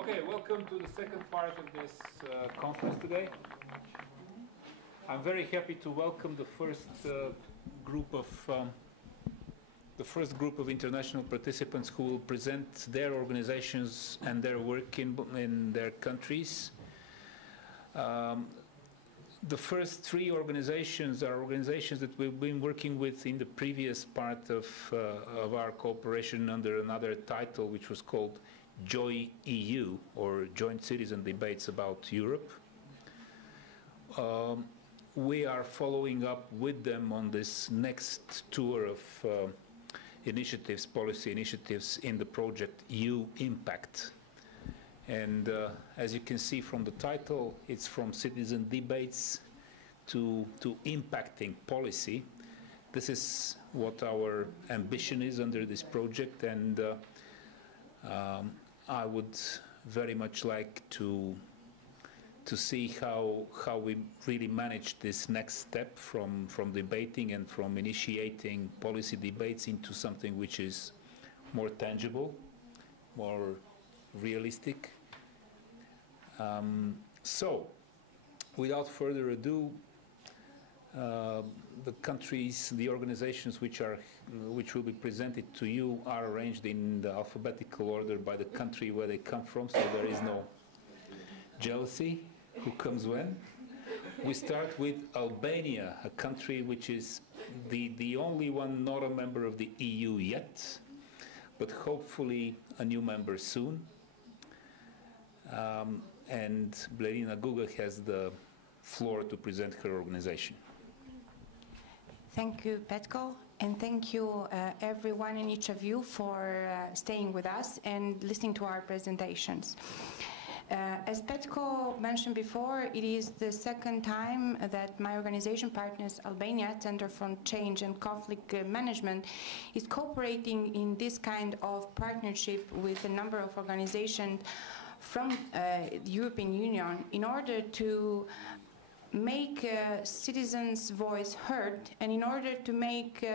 Okay, welcome to the second part of this conference today. I'm very happy to welcome the first group of international participants who will present their organizations and their work in their countries. The first three organizations are organizations that we've been working with in the previous part of our cooperation under another title, which was called JOI EU, or Joint Citizen Debates About Europe. We are following up with them on this next tour of initiatives, policy initiatives in the project EU Impact. And as you can see from the title, it's from citizen debates to impacting policy. This is what our ambition is under this project, and I would very much like to see how we really manage this next step from debating and from initiating policy debates into something which is more tangible, more realistic. So, without further ado, the countries, the organizations which will be presented to you are arranged in the alphabetical order by the country where they come from, so there is no jealousy who comes when. We start with Albania, a country which is the only one not a member of the EU yet, but hopefully a new member soon. And Blerina Guga has the floor to present her organization. Thank you, Petko, and thank you everyone and each of you for staying with us and listening to our presentations. As Petko mentioned before, it is the second time that my organization partners, Albania Center for Change and Conflict Management, is cooperating in this kind of partnership with a number of organizations from the European Union in order to make citizens' voice heard and in order to make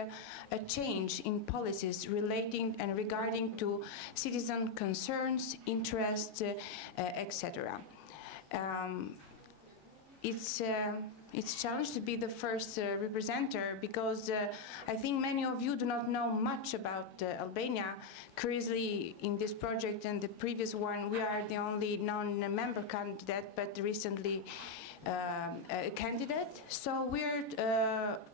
a change in policies relating and regarding to citizen concerns, interests, etc. It's a challenge to be the first representative because I think many of you do not know much about Albania. Curiously, in this project and the previous one, we are the only non-member candidate, but recently a candidate. So we're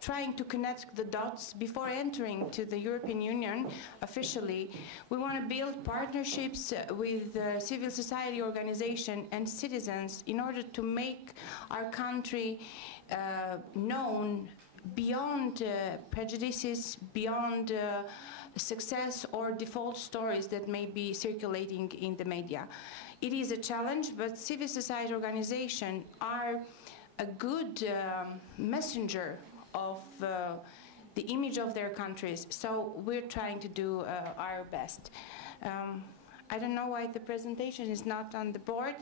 trying to connect the dots before entering to the European Union officially. We want to build partnerships with civil society organizations and citizens in order to make our country known beyond prejudices, beyond success or default stories that may be circulating in the media. It is a challenge, but civil society organizations are a good messenger of the image of their countries. So we're trying to do our best. I don't know why the presentation is not on the board.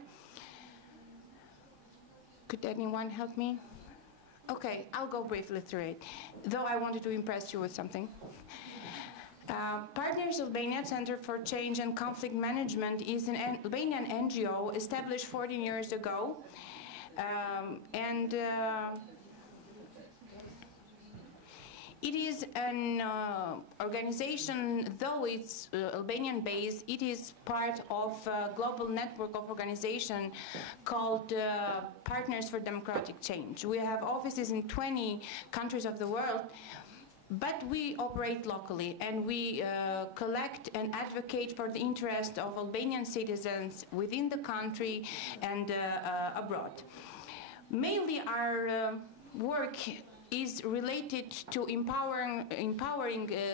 Could anyone help me? Okay, I'll go briefly through it, though I wanted to impress you with something. Partners Albania Center for Change and Conflict Management is an Albanian NGO established 14 years ago. It is an organization, though it's Albanian-based, it is part of a global network of organizations called Partners for Democratic Change. We have offices in 20 countries of the world, but we operate locally, and we collect and advocate for the interest of Albanian citizens within the country and abroad. Mainly our work is related to empowering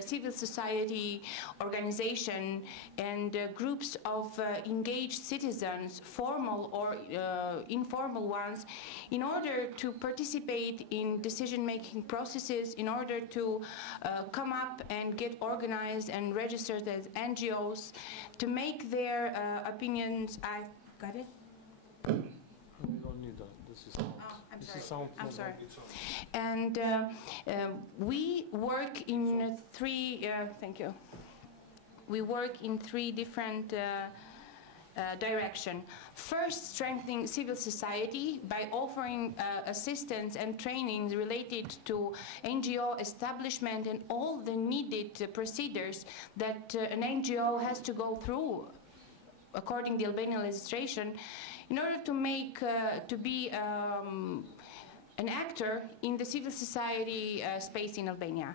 civil society organization and groups of engaged citizens, formal or informal ones, in order to participate in decision-making processes, in order to come up and get organized and registered as NGOs, to make their opinions. I got it? We don't need that. This is sound. Oh, I'm this sorry. is sound. I'm sorry. And we work in three. Thank you. We work in three different direction. First, strengthening civil society by offering assistance and trainings related to NGO establishment and all the needed procedures that an NGO has to go through according to the Albanian legislation in order to make, to be an actor in the civil society space in Albania.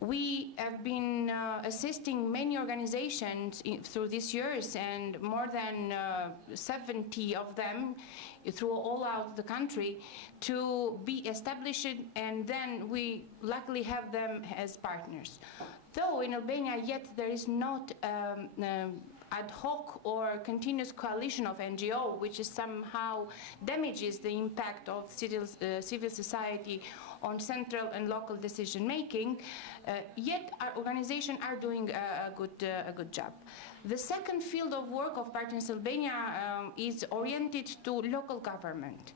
We have been assisting many organizations through these years, and more than 70 of them through all out the country to be established, and then we luckily have them as partners. Though in Albania yet there is not ad hoc or continuous coalition of NGO, which is somehow damages the impact of civil society on central and local decision making, yet our organizations are doing a good job. The second field of work of Partners Albania is oriented to local government.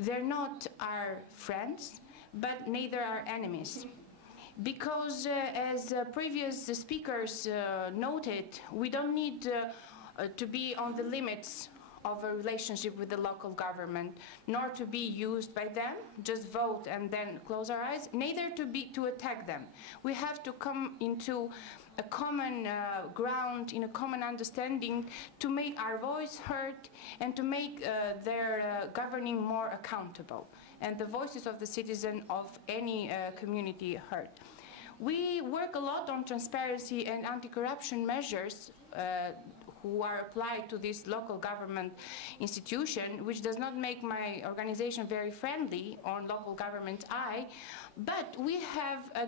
They're not our friends, but neither our enemies. Because as previous speakers noted, we don't need to be on the limits of a relationship with the local government, nor to be used by them, just vote and then close our eyes, neither to attack them. We have to come into a common ground, in a common understanding, to make our voice heard and to make their governing more accountable, and the voices of the citizen of any community heard. We work a lot on transparency and anti-corruption measures who are applied to this local government institution, which does not make my organization very friendly on local government's eye, but we have a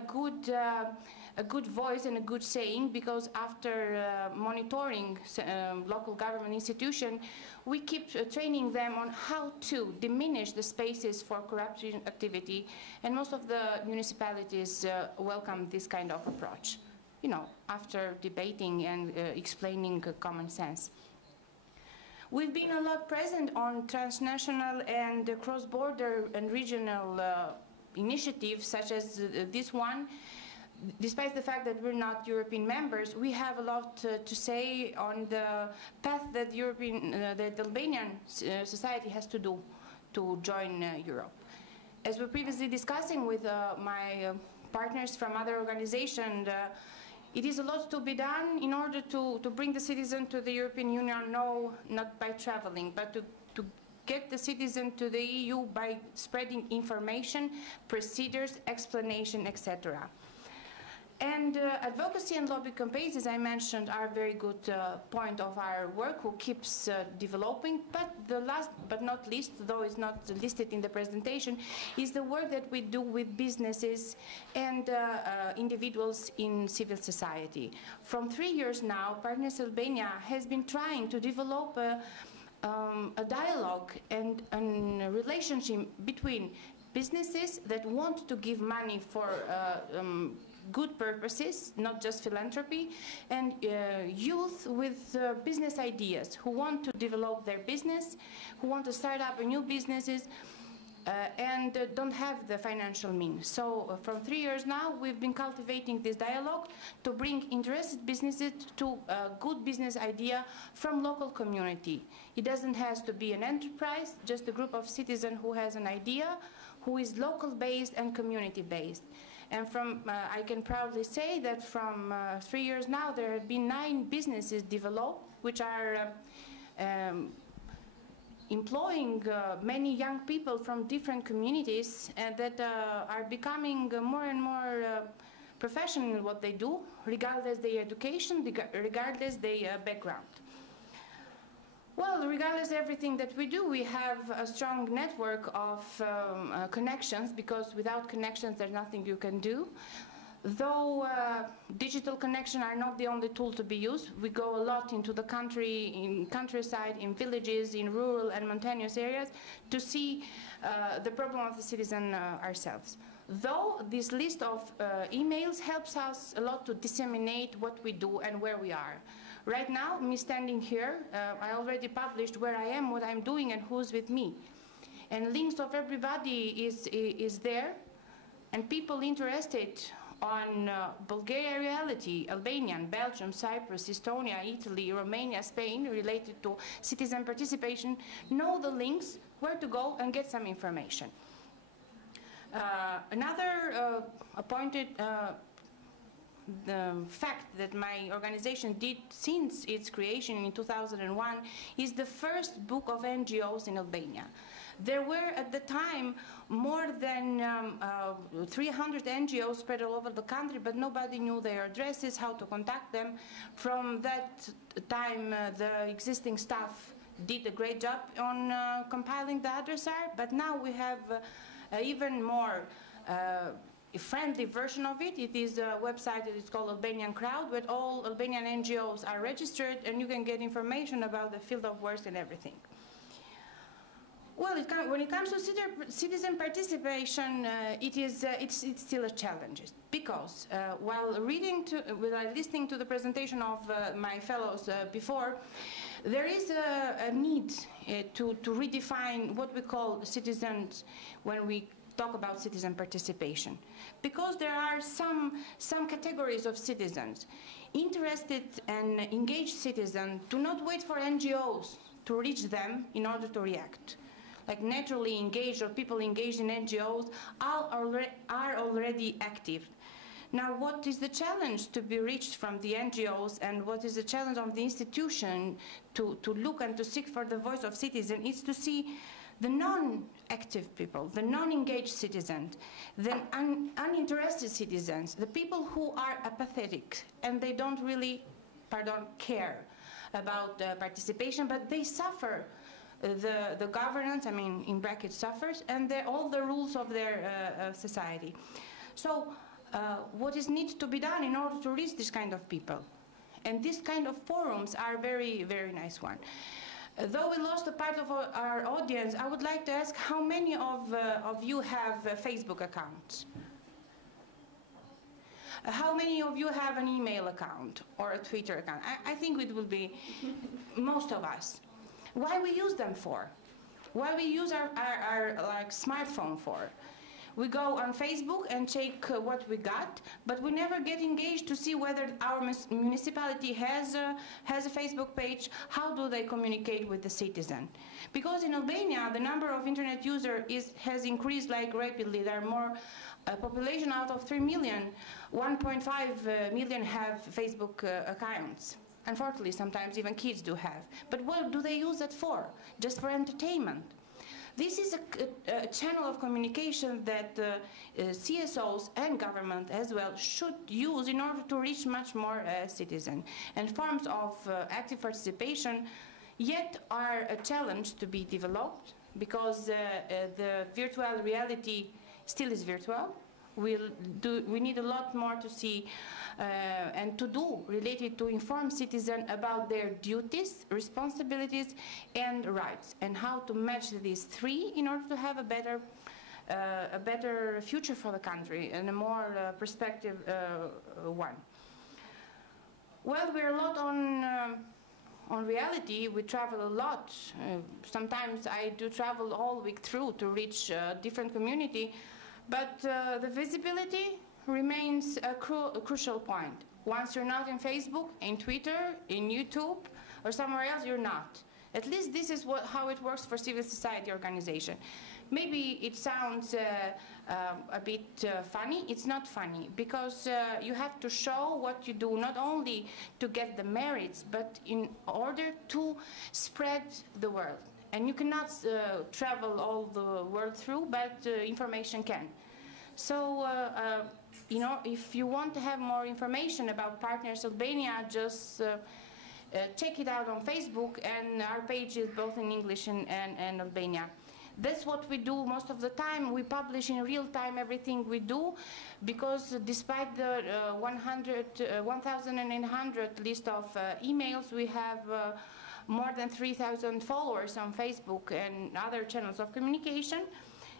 good voice and a good saying, because after monitoring local government institution, we keep training them on how to diminish the spaces for corruption activity, and most of the municipalities welcome this kind of approach, you know, after debating and explaining common sense. We've been a lot present on transnational and cross-border and regional initiatives such as this one. Despite the fact that we're not European members, we have a lot to say on the path that that Albanian society has to do to join Europe. As we're previously discussing with my partners from other organizations, it is a lot to be done in order to bring the citizen to the European Union, no, not by traveling, but to get the citizen to the EU by spreading information, procedures, explanation, etc. And advocacy and lobby campaigns, as I mentioned, are a very good point of our work, who keeps developing. But the last but not least, though it's not listed in the presentation, is the work that we do with businesses and individuals in civil society. From 3 years now, Partners Albania has been trying to develop a dialogue and a relationship between businesses that want to give money for good purposes, not just philanthropy, and youth with business ideas who want to develop their business, who want to start up new businesses, and don't have the financial means. So from 3 years now, we've been cultivating this dialogue to bring interested businesses to a good business idea from local community. It doesn't have to be an enterprise, just a group of citizens who has an idea, who is local-based and community-based. And from, I can proudly say that from 3 years now, there have been 9 businesses developed, which are employing many young people from different communities, and that are becoming more and more professional in what they do, regardless their education, regardless their background. Well, regardless of everything that we do, we have a strong network of connections, because without connections, there's nothing you can do. Though digital connections are not the only tool to be used, we go a lot into the country, in countryside, in villages, in rural and mountainous areas, to see the problem of the citizen ourselves. Though this list of emails helps us a lot to disseminate what we do and where we are. Right now, me standing here, I already published where I am, what I'm doing, and who's with me. And links of everybody is there, and people interested on Bulgaria reality, Albanian, Belgium, Cyprus, Estonia, Italy, Romania, Spain, related to citizen participation, know the links, where to go and get some information. Another appointed the fact that my organization did since its creation in 2001 is the first book of NGOs in Albania. There were at the time more than 300 NGOs spread all over the country, but nobody knew their addresses, how to contact them. From that time, the existing staff did a great job on compiling the addressar, but now we have even more a friendly version of it. It is a website that is called Albanian Crowd, where all Albanian NGOs are registered, and you can get information about the field of work and everything. Well, when it comes to citizen participation, it's still a challenge, because while listening to the presentation of my fellows before, there is a need to redefine what we call citizens when we talk about citizen participation, because there are some categories of citizens. Interested and engaged citizens do not wait for NGOs to reach them in order to react. Like naturally engaged or people engaged in NGOs are already active. Now, what is the challenge to be reached from the NGOs, and what is the challenge of the institution to look and to seek for the voice of citizens is to see the non-active people, the non-engaged citizens, the uninterested citizens, the people who are apathetic and they don't really, care about participation, but they suffer the governance, I mean, in brackets, suffers, and all the rules of their society. So what is needs to be done in order to reach this kind of people? And these kind of forums are very, very nice one. Though we lost a part of our audience, I would like to ask how many of you have Facebook accounts? How many of you have an email account or a Twitter account? I think it will be most of us. Why we use them for? Why we use our like smartphone for? We go on Facebook and check what we got, but we never get engaged to see whether our municipality has a Facebook page. How do they communicate with the citizen? Because in Albania, the number of internet users has increased like rapidly. There are more population out of 3 million, 1.5 million have Facebook accounts. Unfortunately, sometimes even kids do have. But what do they use it for? Just for entertainment. This is a channel of communication that CSOs and government as well should use in order to reach much more citizens. And forms of active participation yet are a challenge to be developed, because the virtual reality still is virtual. We need a lot more to see and to do related to inform citizens about their duties, responsibilities, and rights, and how to match these three in order to have a better future for the country and a more perspective one. Well, we're a lot on reality. We travel a lot. Sometimes I do travel all week through to reach different community, but the visibility remains a crucial point. Once you're not in Facebook, in Twitter, in YouTube, or somewhere else, you're not. At least this is how it works for civil society organization. Maybe it sounds a bit funny. It's not funny, because you have to show what you do, not only to get the merits, but in order to spread the word. And you cannot travel all the world through, but information can. So, you know, if you want to have more information about Partners Albania, just check it out on Facebook, and our page is both in English and Albania. That's what we do most of the time. We publish in real time everything we do, because despite the 1,800 list of emails, we have more than 3,000 followers on Facebook and other channels of communication.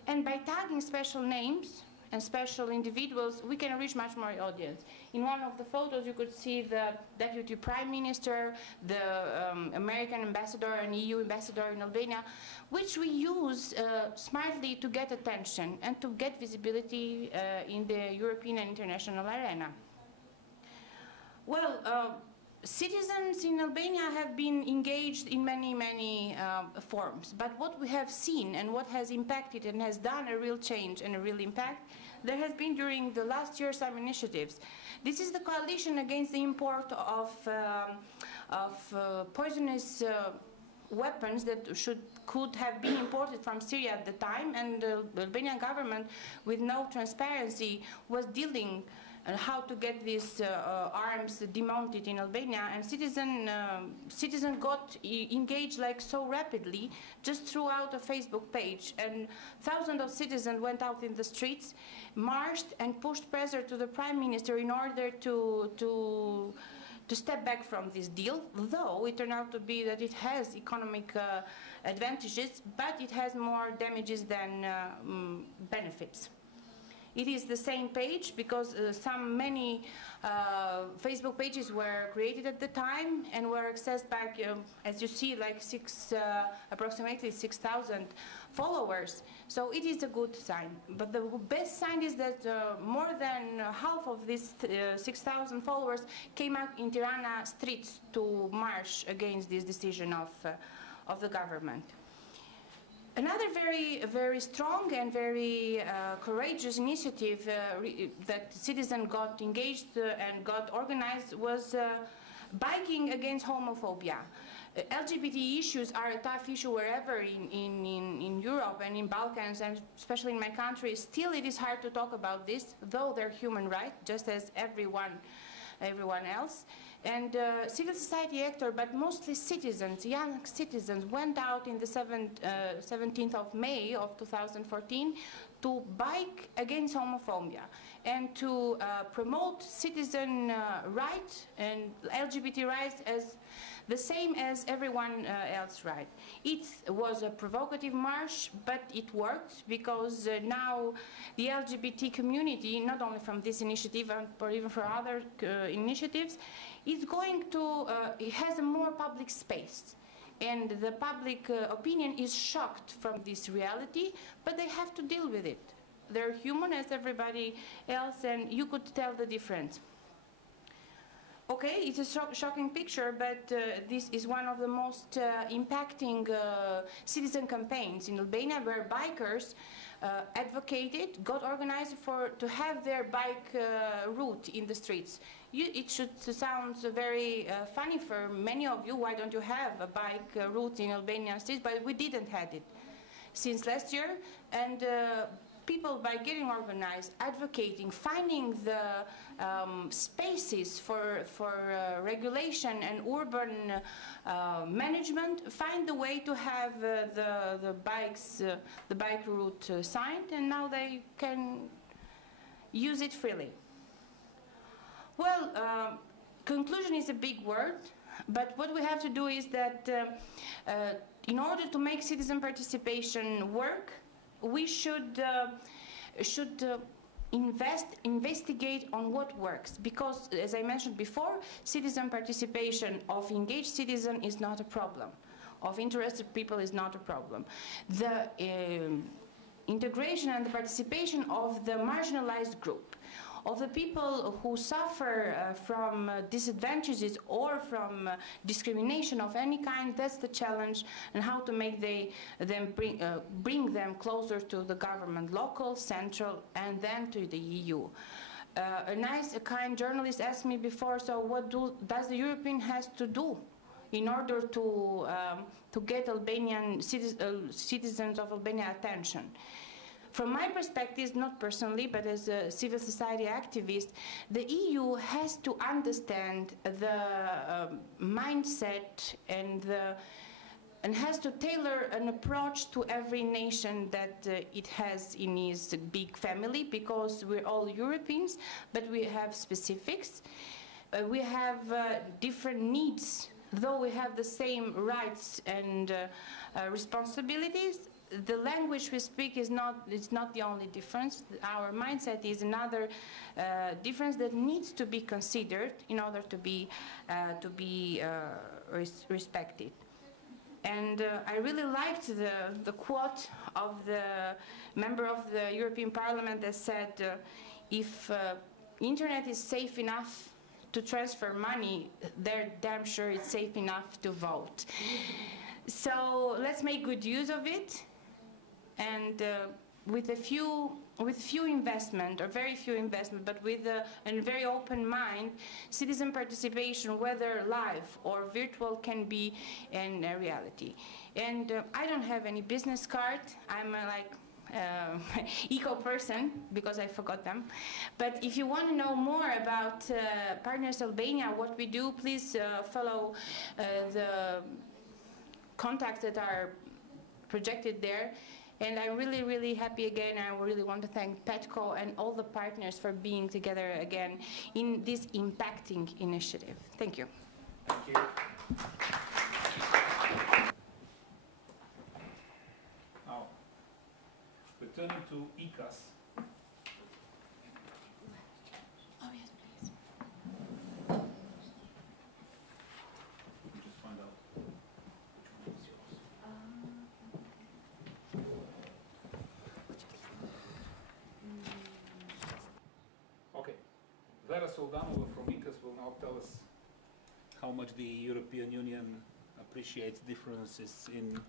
And by tagging special names and special individuals, we can reach much more audience. In one of the photos, you could see the Deputy Prime Minister, the American ambassador and EU ambassador in Albania, which we use smartly to get attention and to get visibility in the European and international arena. Well, citizens in Albania have been engaged in many forms, but what we have seen and what has impacted and has done a real change and a real impact, there has been during the last year some initiatives. This is the coalition against the import of poisonous weapons that could have been imported from Syria at the time, and the Albanian government, with no transparency, was dealing how to get these arms demounted in Albania, and citizens got engaged like so rapidly just throughout a Facebook page, and thousands of citizens went out in the streets, marched and pushed pressure to the Prime Minister in order to step back from this deal, though it turned out to be that it has economic advantages, but it has more damages than benefits. It is the same page because many Facebook pages were created at the time and were accessed by, as you see, like approximately 6,000 followers. So it is a good sign. But the best sign is that more than half of these 6,000 followers came out in Tirana streets to march against this decision of the government. Another very strong and very courageous initiative that citizens got engaged and got organized was biking against homophobia. LGBT issues are a tough issue wherever in Europe and in Balkans, and especially in my country. Still, it is hard to talk about this, though they're human rights, just as everyone else. And civil society actors, but mostly citizens, young citizens, went out in the 17th of May of 2014 to bike against homophobia and to promote citizen rights and LGBT rights as the same as everyone else's right. It was a provocative march, but it worked because now the LGBT community, not only from this initiative but even for other initiatives, is going to, it has a more public space. And the public opinion is shocked from this reality, but they have to deal with it. They're human as everybody else, and you could tell the difference. Okay, it's a shocking picture, but this is one of the most impacting citizen campaigns in Albania, where bikers advocated, got organized to have their bike route in the streets. It should sound very funny for many of you. Why don't you have a bike route in Albanian streets? But we didn't have it since last year, and people, by getting organized, advocating, finding the spaces for regulation and urban management, find the way to have the bike route signed, and now they can use it freely. Well, conclusion is a big word, but what we have to do is that in order to make citizen participation work, we should investigate on what works, because, as I mentioned before, citizen participation of engaged citizens is not a problem. Of interested people is not a problem. The integration and the participation of the marginalized group, of the people who suffer from disadvantages or from discrimination of any kind, that's the challenge, and how to make bring them closer to the government, local, central, and then to the EU. A kind journalist asked me before, so what does the European has to do in order to get Albanian citizens of Albania attention? From my perspective, not personally, but as a civil society activist, the EU has to understand the mindset and has to tailor an approach to every nation that it has in its big family, because we're all Europeans, but we have specifics. We have different needs, though we have the same rights and responsibilities. the language we speak is not the only difference. Our mindset is another difference that needs to be considered in order to be respected. And I really liked the quote of the member of the European Parliament that said, if internet is safe enough to transfer money, they're damn sure it's safe enough to vote. So let's make good use of it, and with few investment, or very few investment, but with a very open mind, citizen participation, whether live or virtual, can be in reality. And I don't have any business card. I'm eco person, because I forgot them. But if you want to know more about Partners Albania, what we do, please follow the contacts that are projected there. And I'm really, really happy again. I really want to thank Petco and all the partners for being together again in this impacting initiative. Thank you. Thank you. Now, returning to ICAS. Oh, yes, please. We can just find out which one is yours. Okay. Vera Soldanova from ICAS will now tell us how much the European Union appreciates differences in...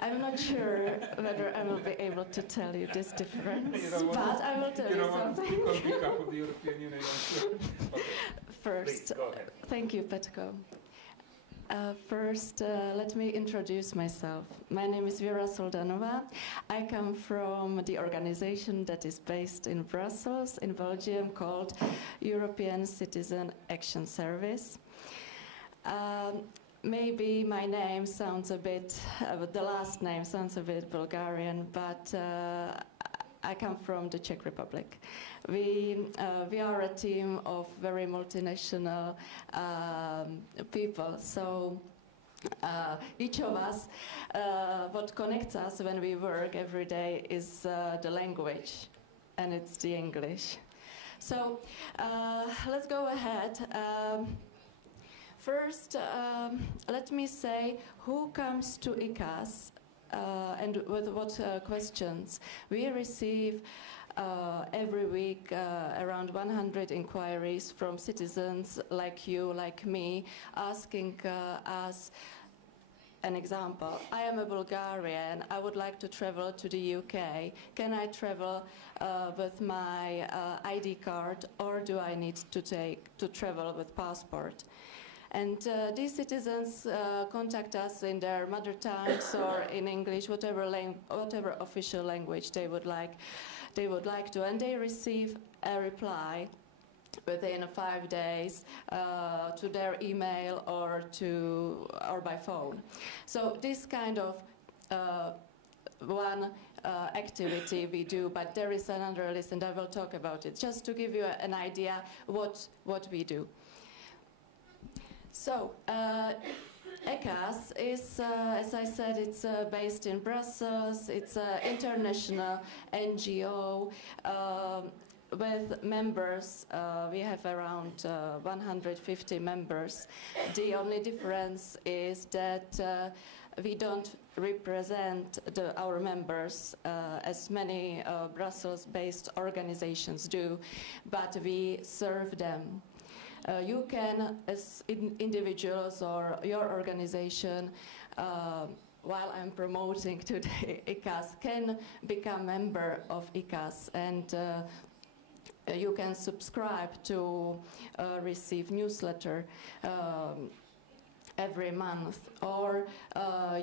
I'm not sure whether I will be able to tell you this difference, You don't want but to- I will tell You you don't want to something. speak on behalf of the European Union, I'm sure. Okay, First, please, go ahead. thank you, Petko. First, let me introduce myself. My name is Vera Soldanova. I come from the organization that is based in Brussels, in Belgium, called European Citizen Action Service. Maybe my name sounds a bit, the last name sounds a bit Bulgarian, but I come from the Czech Republic. We are a team of very multinational people, so each of us, what connects us when we work every day is the language, and it's the English. So let's go ahead. First, let me say who comes to ICAS and with what questions. We receive every week around 100 inquiries from citizens like you, like me, asking us an example. I am a Bulgarian. I would like to travel to the UK. Can I travel with my ID card, or do I need to travel with passport? And these citizens contact us in their mother tongues or in English, whatever official language they would like to, and they receive a reply within 5 days to their email or by phone. So this kind of one activity we do, but there is another list, and I will talk about it, just to give you an idea what we do. So, ECAS is, as I said, it's based in Brussels. It's an international NGO with members. We have around 150 members. The only difference is that we don't represent our members as many Brussels-based organizations do, but we serve them. You can, as individuals or your organization, while I'm promoting today ICAS, can become member of ICAS, and you can subscribe to receive newsletter every month, or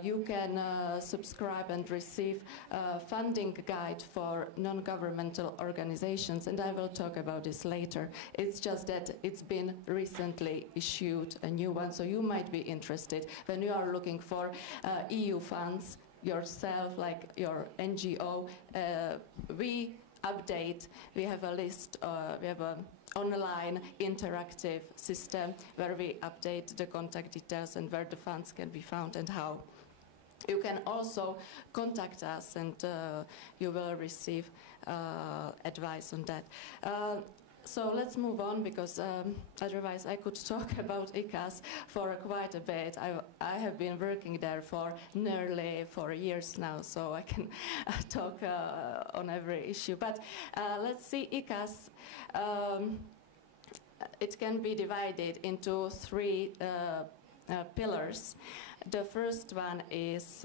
you can subscribe and receive a funding guide for non-governmental organizations, and I will talk about this later. It's just that it's been recently issued, a new one, so you might be interested when you are looking for EU funds yourself, like your NGO. We update, we have a list, we have a online interactive system where we update the contact details and where the funds can be found and how. You can also contact us, and you will receive advice on that. So let's move on, because otherwise I could talk about ICAS for quite a bit. I have been working there for nearly 4 years now, so I can talk on every issue. But let's see, ICAS, it can be divided into 3 pillars. The first one is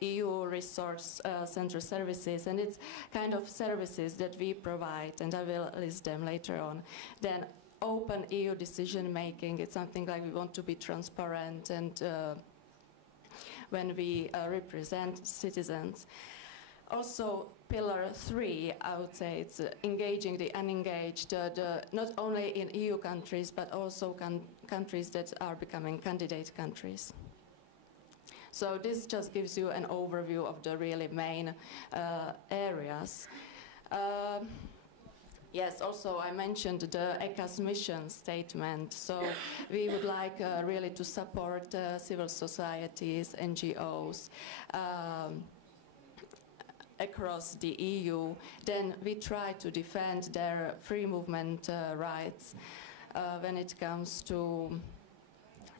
EU Resource Center services, and it's kind of services that we provide, and I will list them later on. Then open EU decision making, it's something like we want to be transparent, and when we represent citizens. Also, pillar 3, I would say, it's engaging the unengaged, not only in EU countries, but also countries that are becoming candidate countries. So this just gives you an overview of the really main areas. Yes, also I mentioned the ECA's mission statement. So we would like really to support civil societies, NGOs, across the EU. Then we try to defend their free movement rights when it comes to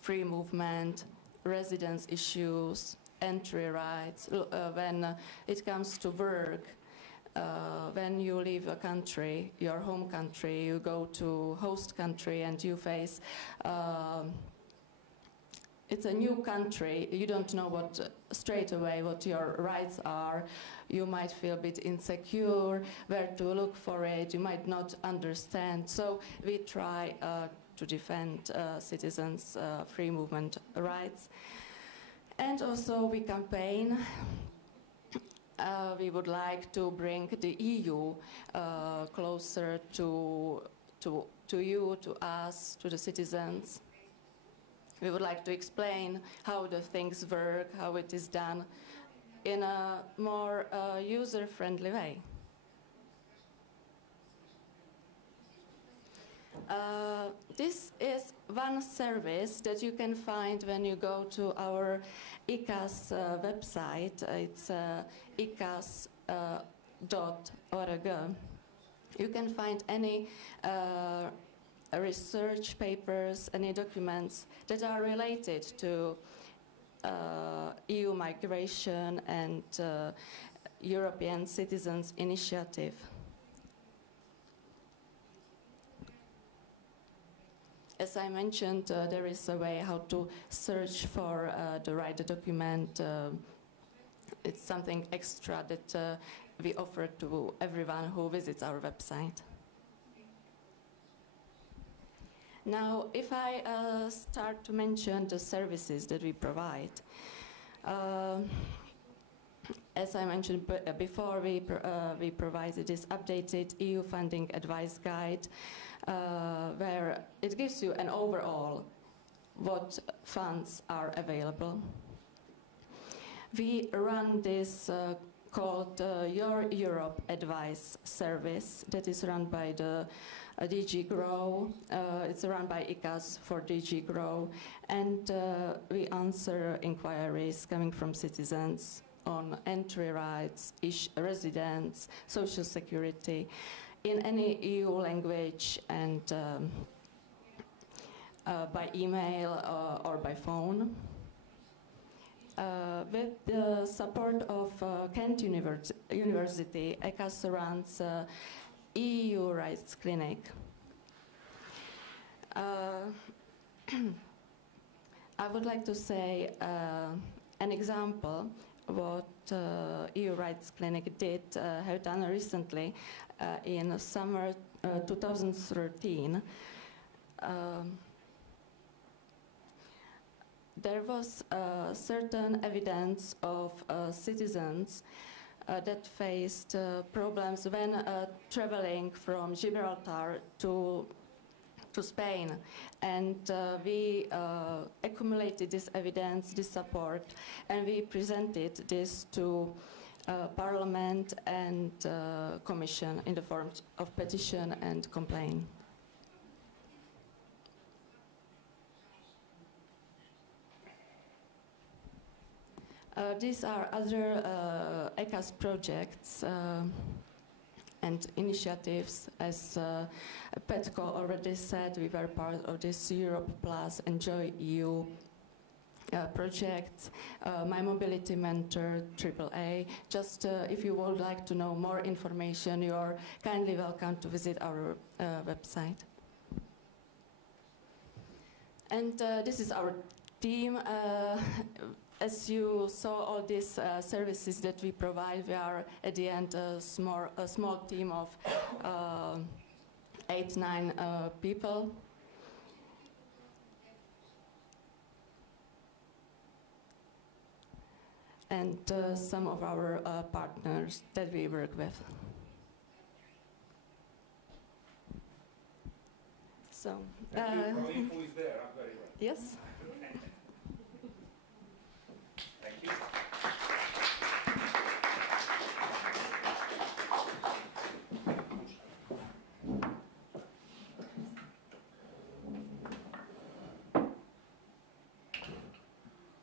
free movement, residence issues, entry rights, when it comes to work, when you leave a country, your home country, you go to host country and you face, it's a new country, you don't know straight away what your rights are, you might feel a bit insecure, where to look for it, you might not understand. So we try to defend citizens' free movement rights. And also we campaign. We would like to bring the EU closer to you, to us, to the citizens. We would like to explain how the things work, how it is done in a more user-friendly way. This is one service that you can find when you go to our ICAS website. It's icas.org. You can find any research papers, any documents that are related to EU migration and European Citizens Initiative. As I mentioned, there is a way how to search for the right document. It's something extra that we offer to everyone who visits our website. Now, if I start to mention the services that we provide, as I mentioned before, we provided this updated EU funding advice guide, where it gives you an overall what funds are available. We run this called Your Europe Advice Service that is run by the DG GROW. It's run by ICAS for DG GROW, and we answer inquiries coming from citizens on entry rights, residence, social security, in any EU language, and by email or by phone. With the support of Kent University, ECAS runs EU Rights Clinic. I would like to say an example what EU Rights Clinic have done recently in summer 2013. There was certain evidence of citizens that faced problems when traveling from Gibraltar to Spain, and we accumulated this evidence, this support, and we presented this to Parliament and Commission in the form of petition and complaint. These are other ECAS projects and initiatives. As Petko already said, we were part of this Europe Plus Enjoy EU project, My Mobility Mentor, AAA. Just if you would like to know more information, you are kindly welcome to visit our website. And this is our team. As you saw all these services that we provide, we are at the end a small team of 8-9 people. And some of our partners that we work with. So, Thank you. Colleen, who is there? I'm very well. Yes. Thank you.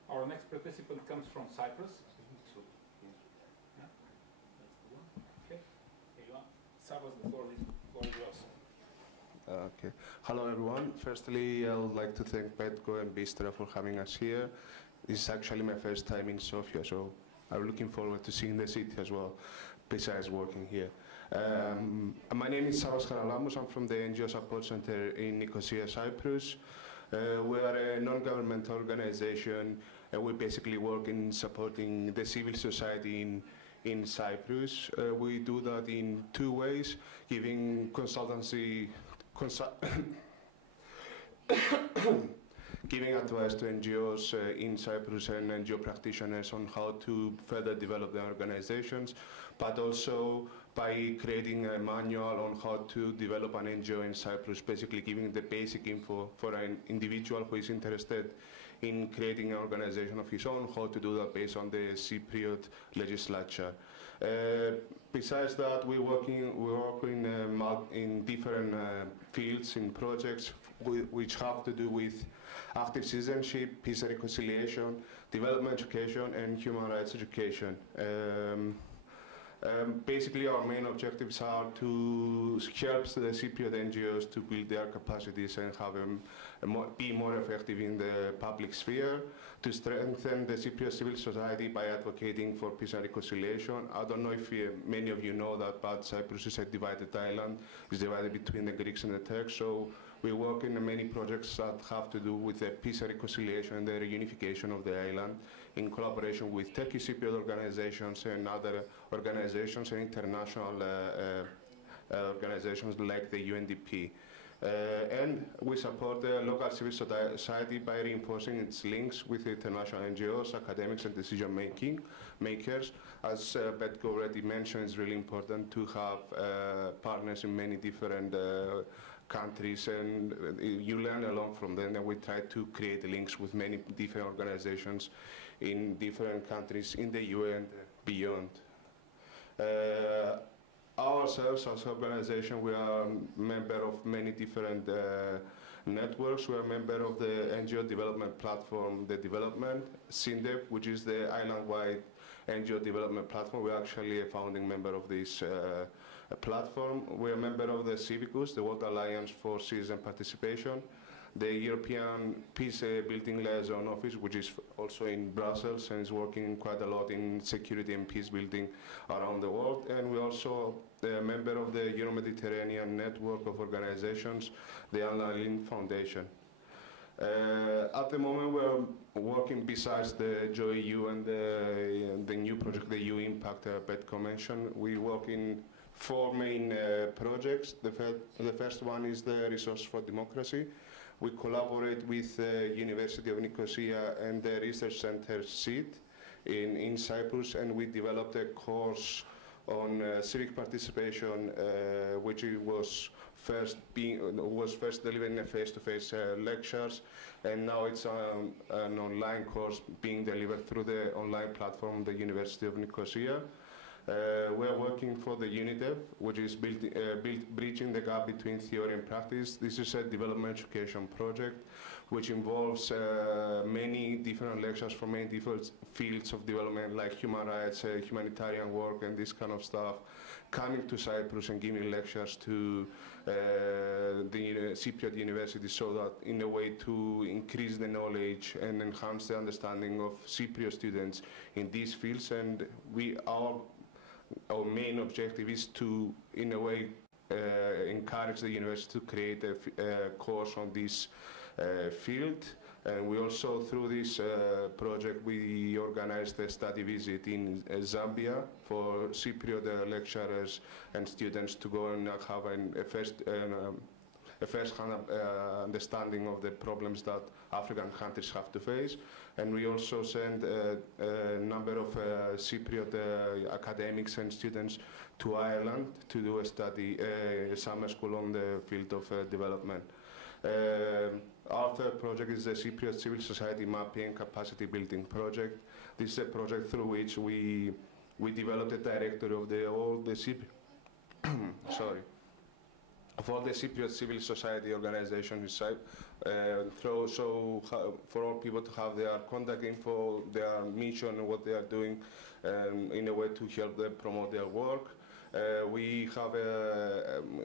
Our next participant comes from Cyprus. Yeah? Okay. Here you are. Savas, the floor is yours. Okay. Hello, everyone. Firstly, I would like to thank Petko and Bistra for having us here. This is actually my first time in Sofia, so I'm looking forward to seeing the city as well, besides working here. My name is Savas Charalambos. I'm from the NGO Support Center in Nicosia, Cyprus. We are a non-governmental organization, and we basically work in supporting the civil society in Cyprus. We do that in two ways, giving consultancy, giving advice to NGOs in Cyprus and NGO practitioners on how to further develop their organizations, but also by creating a manual on how to develop an NGO in Cyprus, basically giving the basic info for an individual who is interested in creating an organization of his own, how to do that based on the Cypriot legislature. Besides that, we work in different fields, in projects which have to do with active citizenship, peace and reconciliation, development education, and human rights education. Basically, our main objectives are to help the Cypriot NGOs to build their capacities and have them be more effective in the public sphere, to strengthen the Cypriot civil society by advocating for peace and reconciliation. I don't know if many of you know that, but Cyprus is a divided island. It's divided between the Greeks and the Turks, so we work in many projects that have to do with the peace and reconciliation and the reunification of the island, in collaboration with Turkish Cypriot organizations and other organizations and international organizations like the UNDP. And we support the local civil society by reinforcing its links with international NGOs, academics, and decision makers. As Petko already mentioned, it's really important to have partners in many different countries, and you learn a lot from them, and we try to create links with many different organizations in different countries in the UN and beyond. Ourselves as an organization, we are a member of many different networks. We are a member of the NGO development platform, The Development, CINDEP, which is the island-wide NGO development platform. We're actually a founding member of this platform. We're a member of the Civicus, the World Alliance for Citizen Participation, the European Peace Building Liaison Office, which is also in Brussels and is working quite a lot in security and peace building around the world. And we're also a member of the Euro-Mediterranean network of organizations, the Al-Ain Foundation. At the moment, we're working besides the Joy EU and the new project, the EU Impact Petko mentioned. We work in 4 main projects. The first one is the Resource for Democracy. We collaborate with the University of Nicosia and the Research Center SIT in Cyprus, and we developed a course on civic participation, which was first delivered in a face-to-face lectures, and now it's an online course being delivered through the online platform of the University of Nicosia. We are working for the UNIDEF, which is bridging the gap between theory and practice. This is a development education project which involves many different lectures from many different fields of development, like human rights, humanitarian work, and this kind of stuff, coming to Cyprus and giving lectures to the Cypriot University, so that in a way to increase the knowledge and enhance the understanding of Cypriot students in these fields. And our main objective is to, in a way, encourage the university to create a course on this field. And we also, through this project, we organized a study visit in Zambia for Cypriot lecturers and students to go and have a first-hand understanding of the problems that African countries have to face. And we also sent a number of Cypriot academics and students to Ireland to do a study, summer school on the field of development. Our third project is the Cypriot Civil Society Mapping and Capacity Building Project. This is a project through which we developed a directory of all the Cypriot civil society organizations in Cyprus, for all people to have their contact info, their mission, and what they are doing, in a way to help them promote their work. We have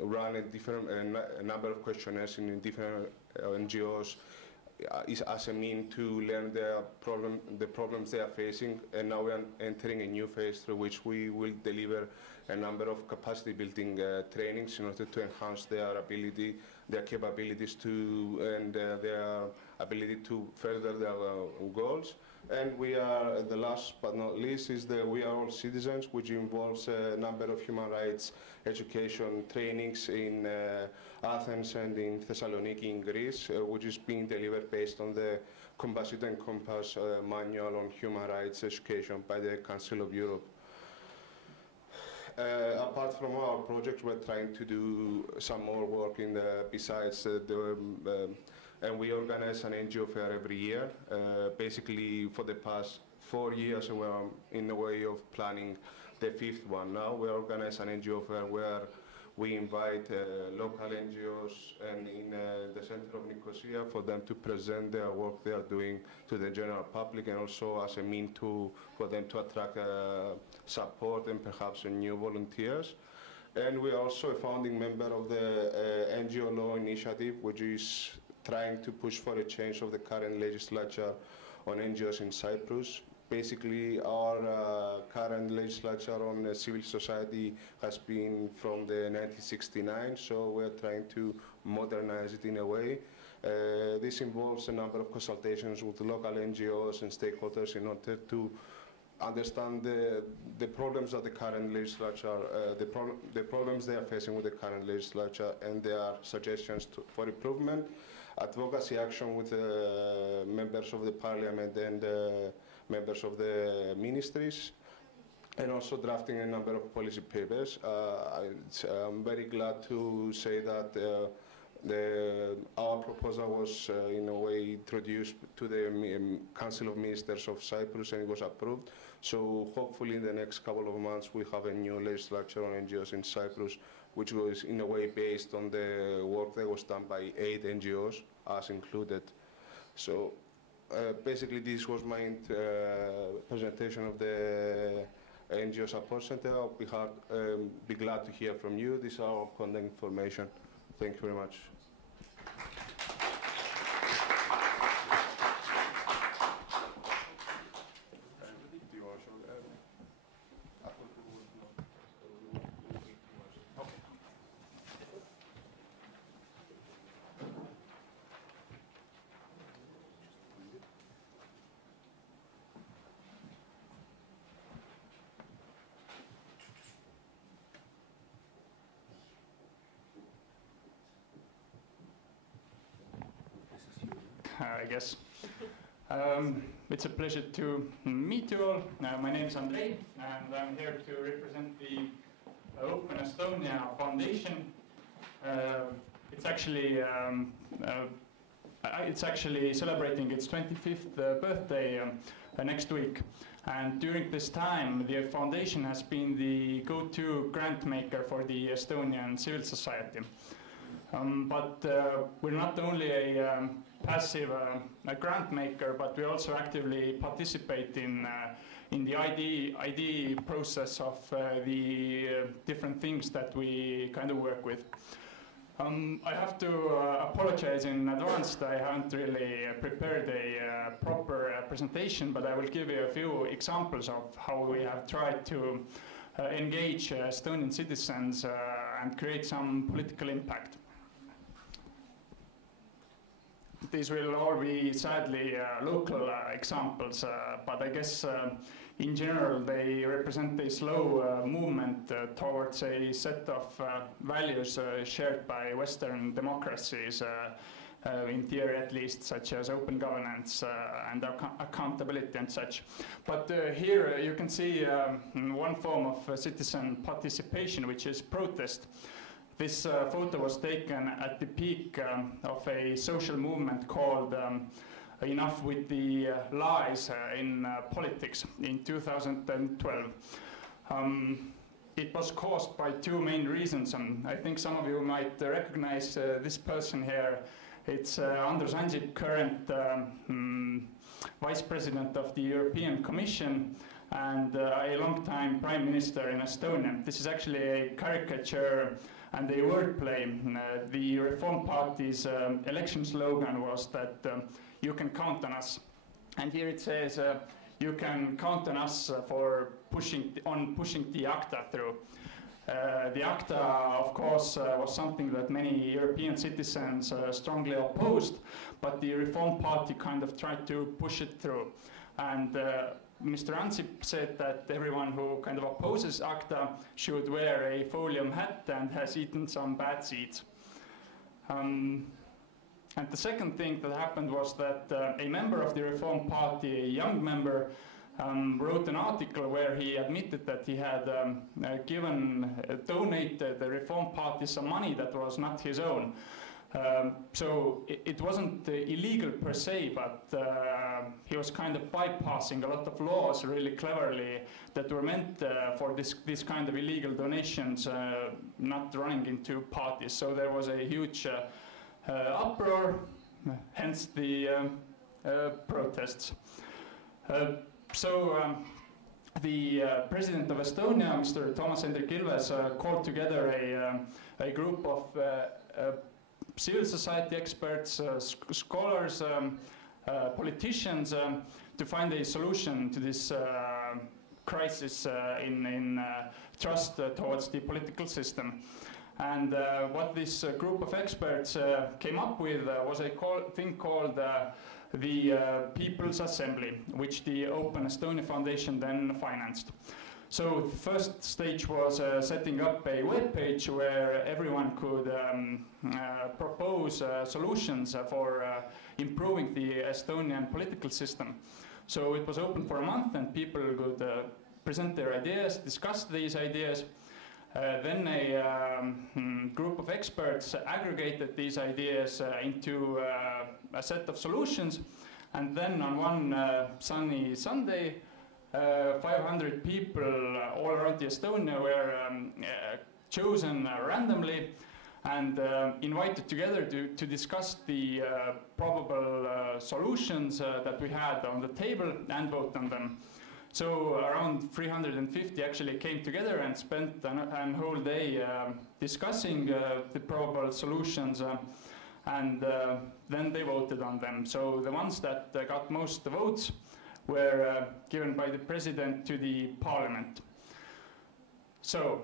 run a number of questionnaires in different NGOs as a mean to learn the problems they are facing. And now we are entering a new phase through which we will deliver a number of capacity building trainings in order to enhance their ability, their capabilities and their ability to further their goals. And we are, the last but not least, is the We Are All Citizens, which involves a number of human rights education trainings in Athens and in Thessaloniki in Greece, which is being delivered based on the Compassit and Compass manual on human rights education by the Council of Europe. Apart from our project, we're trying to do some more work besides and we organize an NGO fair every year. Basically, for the past 4 years, and we're in a way of planning the 5th one now. We organize an NGO fair where we invite local NGOs and in the center of Nicosia for them to present their work they are doing to the general public, and also as a mean for them to attract support and perhaps new volunteers. And we are also a founding member of the NGO Law Initiative, which is trying to push for a change of the current legislature on NGOs in Cyprus. Basically, our current legislature on civil society has been from the 1969, so we're trying to modernize it in a way. This involves a number of consultations with local NGOs and stakeholders in order to understand the problems that the current legislature, the problems they are facing with the current legislature, and their suggestions for improvement. Advocacy action with members of the parliament and members of the ministries, and also drafting a number of policy papers. I'm very glad to say that our proposal was in a way introduced to the Council of Ministers of Cyprus, and it was approved. So hopefully in the next couple of months we have a new legislature on NGOs in Cyprus, which was in a way based on the work that was done by 8 NGOs, us included. So basically this was my presentation of the NGO Support Center. I'll be glad to hear from you. These are our contact information. Thank you very much. I guess. It's a pleasure to meet you all. My name is Andrei, and I'm here to represent the Open Estonia Foundation. It's actually celebrating its 25th birthday next week. And during this time, the foundation has been the go-to grant maker for the Estonian civil society. But we're not only a passive a grant maker, but we also actively participate in the ID process of the different things that we kind of work with. I have to apologize in advance that I haven't really prepared a proper presentation, but I will give you a few examples of how we have tried to engage Estonian citizens and create some political impact. These will all be sadly local examples, but I guess in general they represent a slow movement towards a set of values shared by Western democracies, in theory at least, such as open governance and accountability and such. But here you can see one form of citizen participation, which is protest. This photo was taken at the peak of a social movement called Enough with the Lies in Politics in 2012. It was caused by two main reasons. I think some of you might recognize this person here. It's Andrus Ansip, current Vice President of the European Commission and a long-time Prime Minister in Estonia. This is actually a caricature and a wordplay. The Reform Party's election slogan was that you can count on us. And here it says, you can count on us for pushing the ACTA through. The ACTA, of course, was something that many European citizens strongly opposed, but the Reform Party kind of tried to push it through. And Mr. Ansip said that everyone who kind of opposes ACTA should wear a folium hat and has eaten some bad seeds. And the second thing that happened was that a member of the Reform Party, a young member, wrote an article where he admitted that he had donated the Reform Party some money that was not his own. So it wasn't illegal per se, but he was kind of bypassing a lot of laws really cleverly that were meant for this kind of illegal donations not running into parties. So there was a huge uproar, hence the protests. The President of Estonia, Mr. Toomas Hendrik Ilves, called together a group of civil society experts, scholars, politicians to find a solution to this crisis in trust towards the political system. And what this group of experts came up with was a thing called the People's Assembly, which the Open Estonia Foundation then financed. So the first stage was setting up a web page where everyone could propose solutions for improving the Estonian political system. So it was open for a month and people could present their ideas, discuss these ideas. Then a group of experts aggregated these ideas into a set of solutions, and then on one sunny Sunday 500 people all around Estonia were chosen randomly and invited together to discuss the probable solutions that we had on the table and vote on them. So around 350 actually came together and spent a whole day discussing the probable solutions and then they voted on them. So the ones that got most votes were given by the president to the parliament. So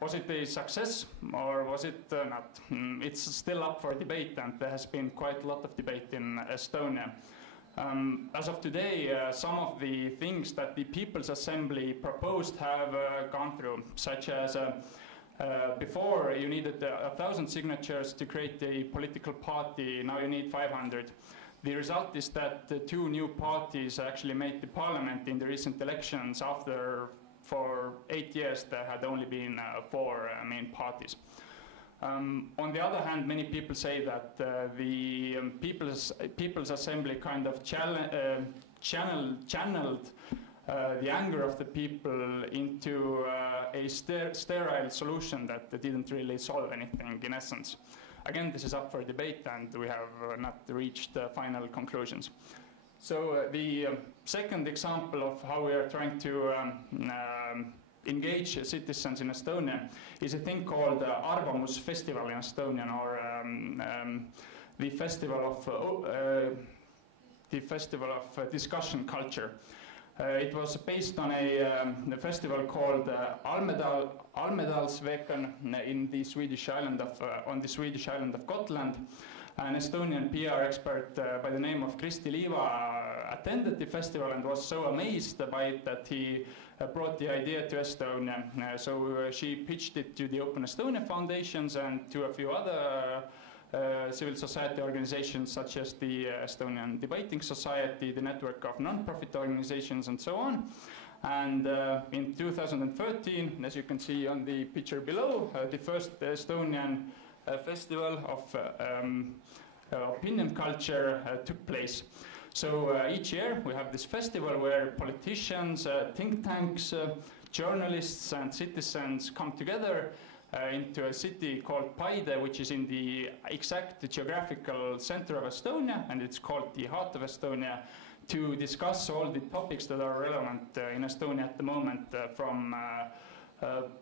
was it a success or was it not? It's still up for debate and there has been quite a lot of debate in Estonia. As of today, some of the things that the People's Assembly proposed have gone through, such as before you needed 1,000 signatures to create a political party, now you need 500. The result is that the two new parties actually made the parliament in the recent elections after, for 8 years, there had only been 4 main parties. On the other hand, many people say that the People's Assembly kind of channeled the anger of the people into a sterile solution that didn't really solve anything in essence. Again, this is up for debate, and we have not reached final conclusions. So the second example of how we are trying to engage citizens in Estonia is a thing called Arvamus Festival in Estonian, or the festival of discussion culture. It was based on a festival called Almedalsveckan in the Swedish island of Gotland. An Estonian PR expert by the name of Kristi Liiva attended the festival and was so amazed by it that he brought the idea to Estonia. So she pitched it to the Open Estonia Foundations and to a few other civil society organizations such as the Estonian Debating Society, the network of non-profit organizations, and so on. And in 2013, as you can see on the picture below, the first Estonian festival of opinion culture took place. So each year we have this festival where politicians, think tanks, journalists and citizens come together into a city called Paide, which is in the exact geographical center of Estonia, and it's called the Heart of Estonia, to discuss all the topics that are relevant in Estonia at the moment, from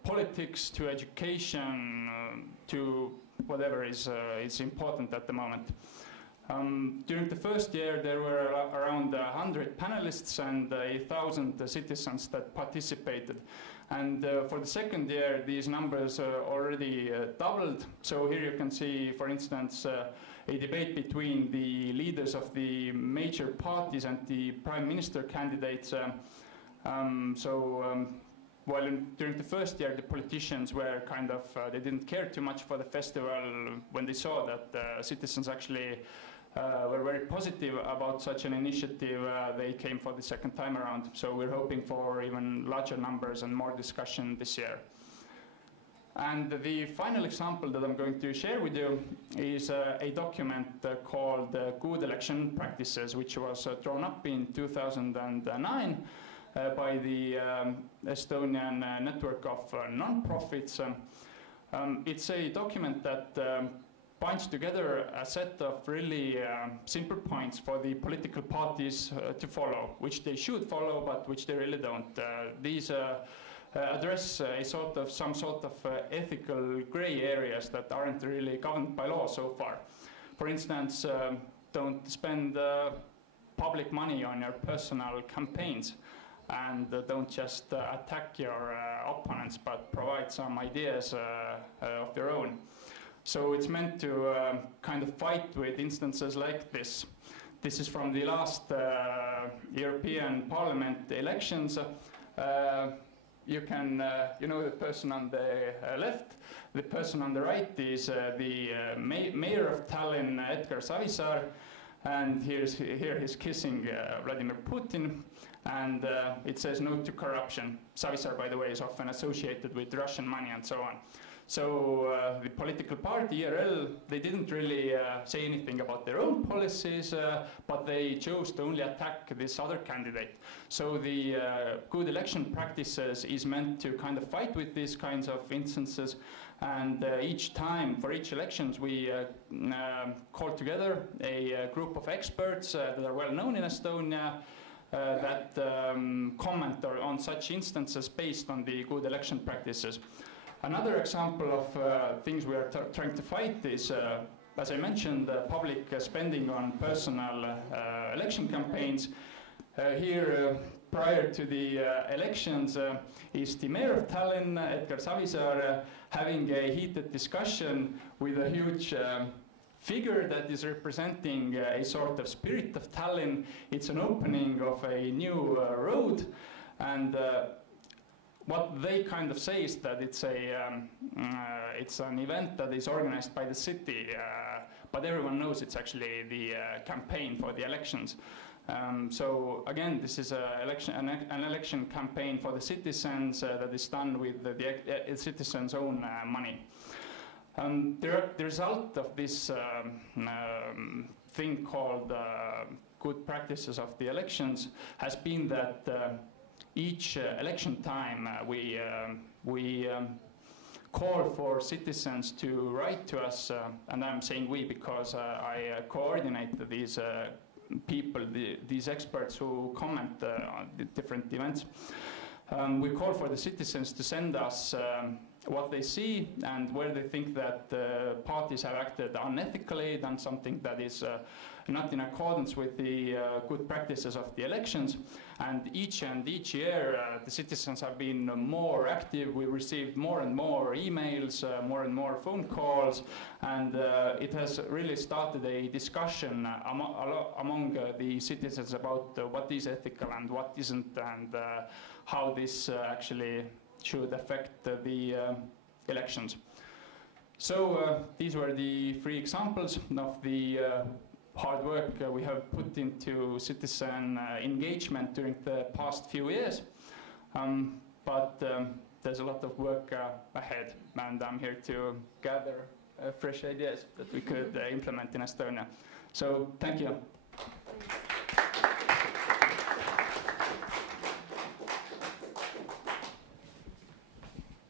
politics to education to whatever is important at the moment. During the first year, there were around 100 panelists and 1,000 citizens that participated. And for the second year, these numbers already doubled. So here you can see, for instance, a debate between the leaders of the major parties and the prime minister candidates. While during the first year, the politicians were kind of, they didn't care too much for the festival. When they saw that citizens actually were very positive about such an initiative, they came for the second time around. So we're hoping for even larger numbers and more discussion this year. And the final example that I'm going to share with you is a document called Good Election Practices, which was drawn up in 2009 by the Estonian network of non-profits. It's a document that binds together a set of really simple points for the political parties to follow, which they should follow, but which they really don't. These address some sort of ethical gray areas that aren't really governed by law so far. For instance, don't spend public money on your personal campaigns, and don't just attack your opponents, but provide some ideas of your own. So it's meant to kind of fight with instances like this. This is from the last European Parliament elections. You can, you know, the person on the left. The person on the right is the mayor of Tallinn, Edgar Savisaar, and here he's kissing Vladimir Putin, and it says no to corruption. Savisaar, by the way, is often associated with Russian money and so on. So the political party, ERL, they didn't really say anything about their own policies, but they chose to only attack this other candidate. So the good election practices is meant to kind of fight with these kinds of instances. And each time, for each elections, we call together a group of experts that are well known in Estonia that comment on such instances based on the good election practices. Another example of things we are trying to fight is, as I mentioned, public spending on personal election campaigns. Here, prior to the elections, is the mayor of Tallinn, Edgar Savisaar, having a heated discussion with a huge figure that is representing a sort of spirit of Tallinn. It's an opening of a new road, and what they kind of say is that it's an event that is organized by the city, but everyone knows it's actually the campaign for the elections. So again, this is an election campaign for the citizens that is done with the citizens' own money. The result of this thing called good practices of the elections has been that each election time we call for citizens to write to us, and I'm saying we because I coordinate these people, these experts who comment on the different events. We call for the citizens to send us what they see and where they think that parties have acted unethically, done something that is not in accordance with the good practices of the elections. And each year the citizens have been more active. We received more and more emails, more and more phone calls, and it has really started a discussion among the citizens about what is ethical and what isn't, and how this actually should affect the elections. So these were the 3 examples of the hard work we have put into citizen engagement during the past few years. But there's a lot of work ahead, and I'm here to gather fresh ideas that we could implement in Estonia. So thank you.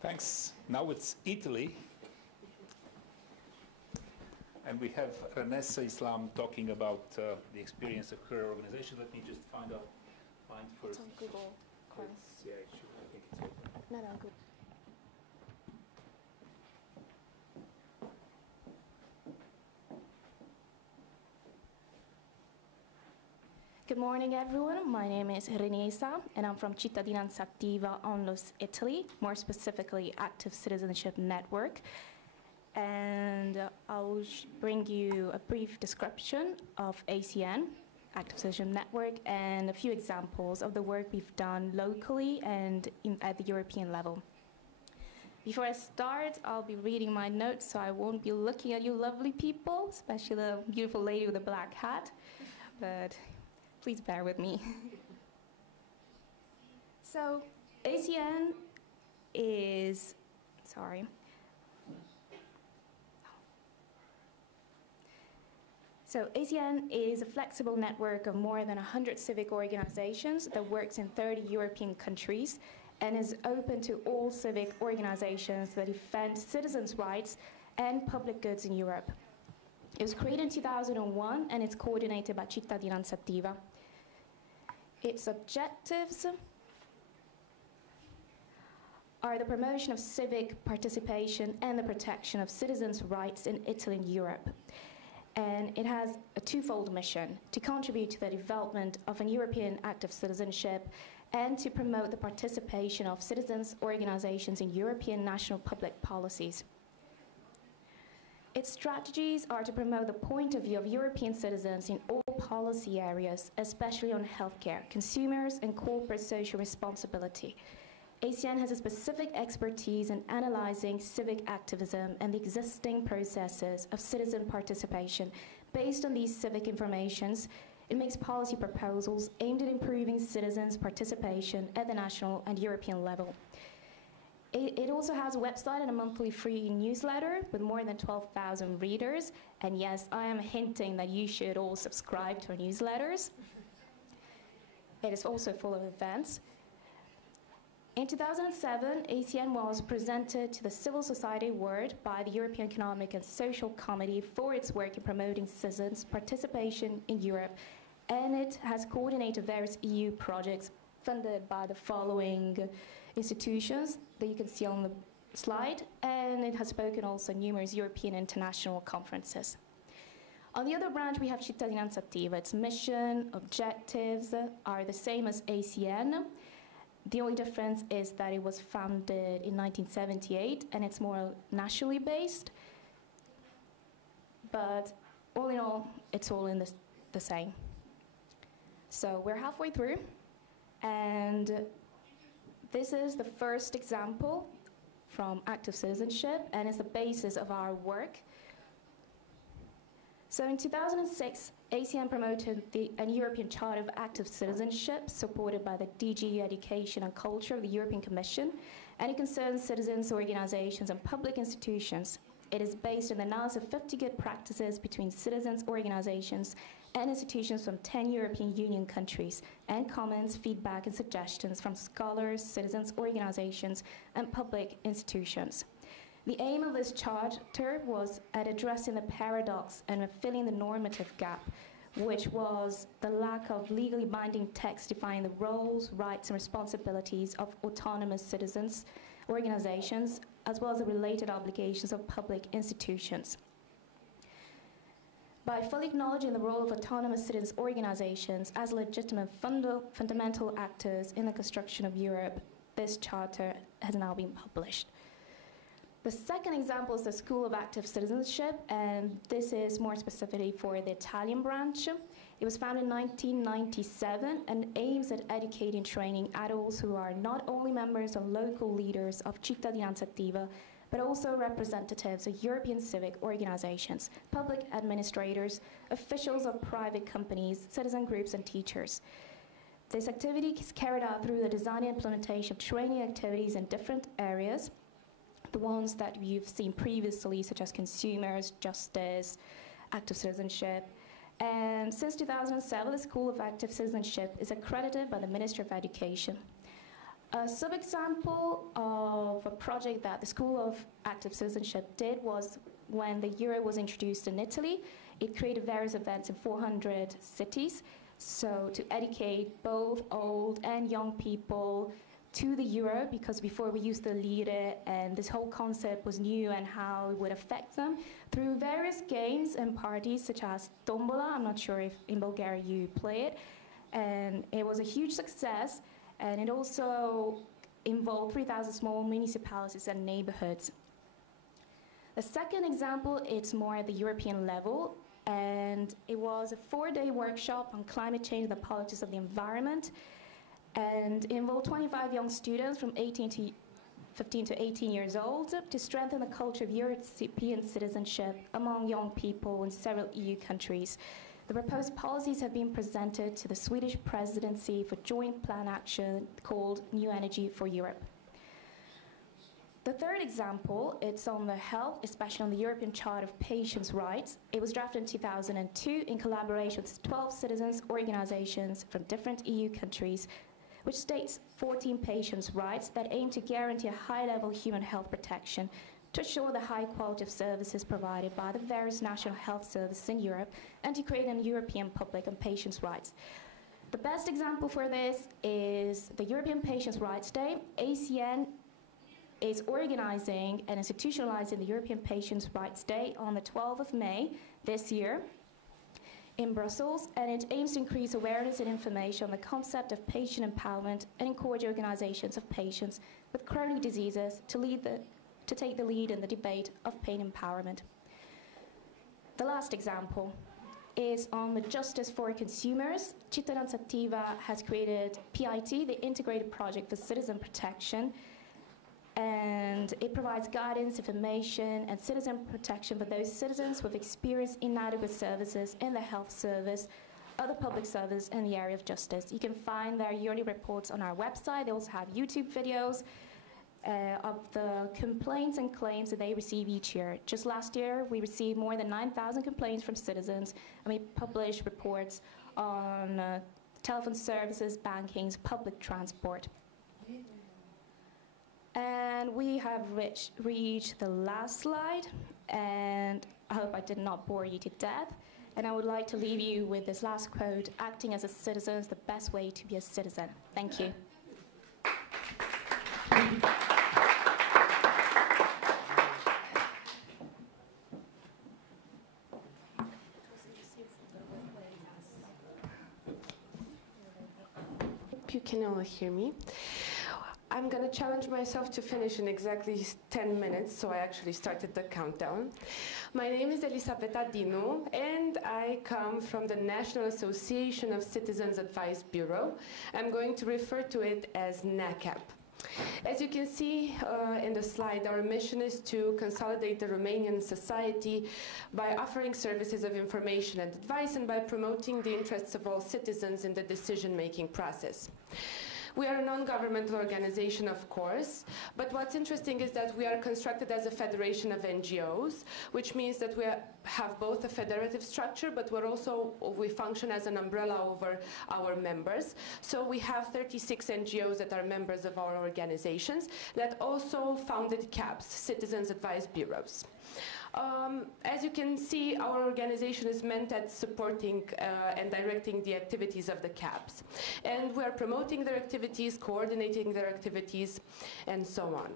Thanks. Now it's Italy. And we have Renessa Islam talking about the experience of career organization. Let me just find first. It's on Google Chrome. Yeah, it should. I think it's open. No, Google. Good morning, everyone. My name is Renessa, and I'm from Cittadinanza Attiva Onlus, Italy, more specifically Active Citizenship Network. And I'll bring you a brief description of ACN, Active Citizenship Network, and a few examples of the work we've done locally and at the European level. Before I start, I'll be reading my notes, so I won't be looking at you lovely people, especially the beautiful lady with the black hat, but please bear with me. So ACN is, So ACN is a flexible network of more than 100 civic organizations that works in 30 European countries and is open to all civic organizations that defend citizens' rights and public goods in Europe. It was created in 2001 and it's coordinated by Cittadinanza Attiva. Its objectives are the promotion of civic participation and the protection of citizens' rights in Italy and Europe. And it has a twofold mission: to contribute to the development of an European active citizenship and to promote the participation of citizens' organizations in European national public policies. Its strategies are to promote the point of view of European citizens in all policy areas, especially on healthcare, consumers, and corporate social responsibility. ACN has a specific expertise in analyzing civic activism and the existing processes of citizen participation. Based on these civic informations, it makes policy proposals aimed at improving citizens' participation at the national and European level. It also has a website and a monthly free newsletter with more than 12,000 readers. And yes, I am hinting that you should all subscribe to our newsletters. It is also full of events. In 2007, ACN was presented to the Civil Society Award by the European Economic and Social Committee for its work in promoting citizens' participation in Europe, and it has coordinated various EU projects funded by the following institutions that you can see on the slide, and it has spoken also numerous European and international conferences. On the other branch, we have Cittadinanza Attiva. Its mission, objectives are the same as ACN. The only difference is that it was founded in 1978 and it's more nationally based. But all in all, it's all in the same. So we're halfway through, and this is the first example from active citizenship and is the basis of our work. So in 2006, ACN promoted a European Charter of Active Citizenship supported by the DG Education and Culture of the European Commission, and it concerns citizens, organizations, and public institutions. It is based on the analysis of 50 good practices between citizens, organizations, and institutions from 10 European Union countries, and comments, feedback, and suggestions from scholars, citizens, organizations, and public institutions. The aim of this charter was at addressing the paradox and filling the normative gap, which was the lack of legally binding text defining the roles, rights, and responsibilities of autonomous citizens, organizations, as well as the related obligations of public institutions. By fully acknowledging the role of autonomous citizens organizations as legitimate fundamental actors in the construction of Europe, this charter has now been published. The second example is the School of Active Citizenship, and this is more specifically for the Italian branch. It was founded in 1997 and aims at educating and training adults who are not only members of local leaders of Cittadinanza Attiva, but also representatives of European civic organizations, public administrators, officials of private companies, citizen groups, and teachers. This activity is carried out through the design and implementation of training activities in different areas, the ones that you've seen previously, such as consumers, justice, active citizenship. And since 2007, the School of Active Citizenship is accredited by the Ministry of Education. A sub-example of a project that the School of Active Citizenship did was when the euro was introduced in Italy. It created various events in 400 cities, so to educate both old and young people to the euro, because before we used the lire, and this whole concept was new and how it would affect them through various games and parties such as Tombola. I'm not sure if in Bulgaria you play it, and it was a huge success, and it also involved 3,000 small municipalities and neighborhoods. The second example, it's more at the European level, and it was a 4-day workshop on climate change and the politics of the environment, and it involved 25 young students from 15 to 18 years old to strengthen the culture of European citizenship among young people in several EU countries. The proposed policies have been presented to the Swedish presidency for joint plan action called New Energy for Europe. The third example, it's on the health, especially on the European Charter of Patients' Rights. It was drafted in 2002 in collaboration with 12 citizens' organizations from different EU countries, which states 14 patients' rights that aim to guarantee a high-level human health protection to assure the high quality of services provided by the various national health services in Europe and to create a European public on patients' rights. The best example for this is the European Patients' Rights Day. ACN is organizing and institutionalizing the European Patients' Rights Day on the 12th of May this year in Brussels, and it aims to increase awareness and information on the concept of patient empowerment and encourage organizations of patients with chronic diseases to take the lead in the debate of pain empowerment. The last example is on the justice for consumers. Cittadinanza Attiva has created PIT, the Integrated Project for Citizen Protection, and it provides guidance, information, and citizen protection for those citizens who have experienced inadequate services in the health service, other public service in the area of justice. You can find their yearly reports on our website. They also have YouTube videos of the complaints and claims that they receive each year. Just last year, we received more than 9,000 complaints from citizens, and we published reports on telephone services, banking, public transport. And we have reached the last slide, and I hope I did not bore you to death. And I would like to leave you with this last quote: acting as a citizen is the best way to be a citizen. Thank you. You can all hear me. I'm going to challenge myself to finish in exactly 10 minutes, so I actually started the countdown. My name is Elisabetta Dinu, and I come from the National Association of Citizens Advice Bureau. I'm going to refer to it as NACAP. As you can see in the slide, our mission is to consolidate the Romanian society by offering services of information and advice and by promoting the interests of all citizens in the decision-making process. We are a non-governmental organization, of course, but what's interesting is that we are constructed as a federation of NGOs, which means that we have both a federative structure, but we function as an umbrella over our members. So we have 36 NGOs that are members of our organizations that also founded CABs, Citizens Advice Bureaus. As you can see, our organization is meant at supporting and directing the activities of the CABs. And we are promoting their activities, coordinating their activities, and so on.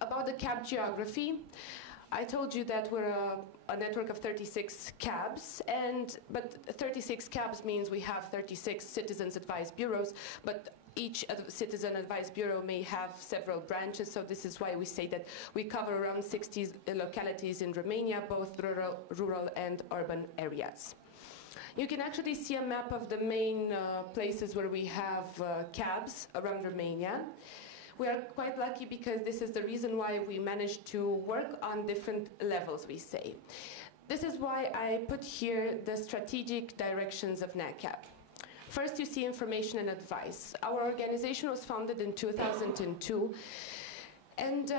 About the CAB geography, I told you that we're a network of 36 CABs, but 36 CABs means we have 36 Citizens Advice Bureaus, but each Citizen Advice Bureau may have several branches, so this is why we say that we cover around 60 localities in Romania, both rural and urban areas. You can actually see a map of the main places where we have CABs around Romania. We are quite lucky because this is the reason why we managed to work on different levels, we say. This is why I put here the strategic directions of NACAB. First, you see information and advice. Our organization was founded in 2002, and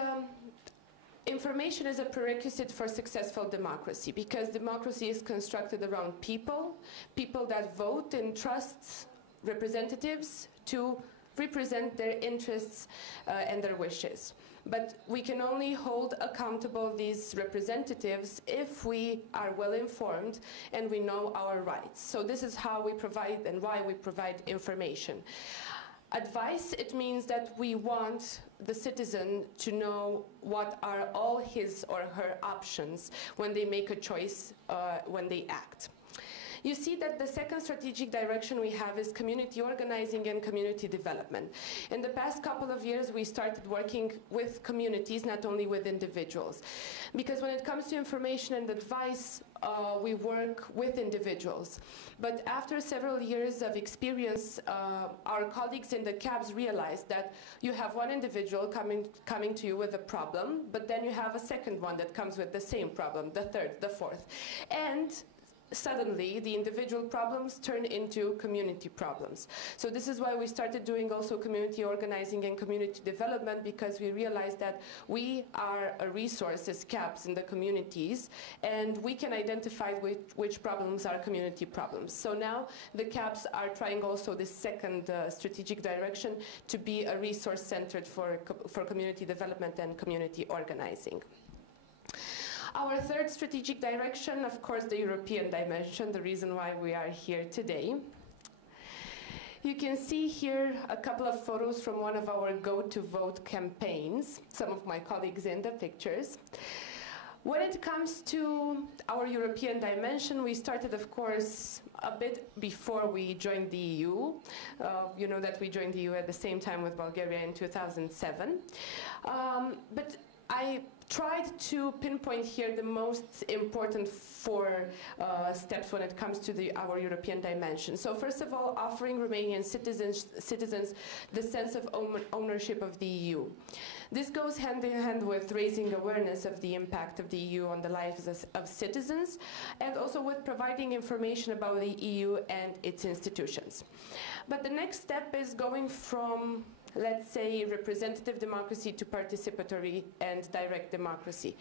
information is a prerequisite for successful democracy, because democracy is constructed around people that vote and trust representatives to represent their interests and their wishes. But we can only hold accountable these representatives if we are well informed and we know our rights. So this is how we provide and why we provide information. Advice, it means that we want the citizen to know what are all his or her options when they make a choice, when they act. You see that the second strategic direction we have is community organizing and community development. In the past couple of years, we started working with communities, not only with individuals. Because when it comes to information and advice, we work with individuals. But after several years of experience, our colleagues in the CABs realized that you have one individual coming to you with a problem, but then you have a second one that comes with the same problem, the third, the fourth. And suddenly, the individual problems turn into community problems. So this is why we started doing also community organizing and community development, because we realized that we are a resource as CABs in the communities, and we can identify which problems are community problems. So now the CABs are trying also this second strategic direction to be a resource centered for community development and community organizing. Our third strategic direction, of course, the European dimension, the reason why we are here today. You can see here a couple of photos from one of our Go to Vote campaigns, some of my colleagues in the pictures. When it comes to our European dimension, we started, of course, a bit before we joined the EU. You know that we joined the EU at the same time with Bulgaria in 2007. But I tried to pinpoint here the most important four steps when it comes to our European dimension. So first of all, offering Romanian citizens the sense of ownership of the EU. This goes hand in hand with raising awareness of the impact of the EU on the lives of citizens, and also with providing information about the EU and its institutions. But the next step is going from, let's say, representative democracy to participatory and direct democracy.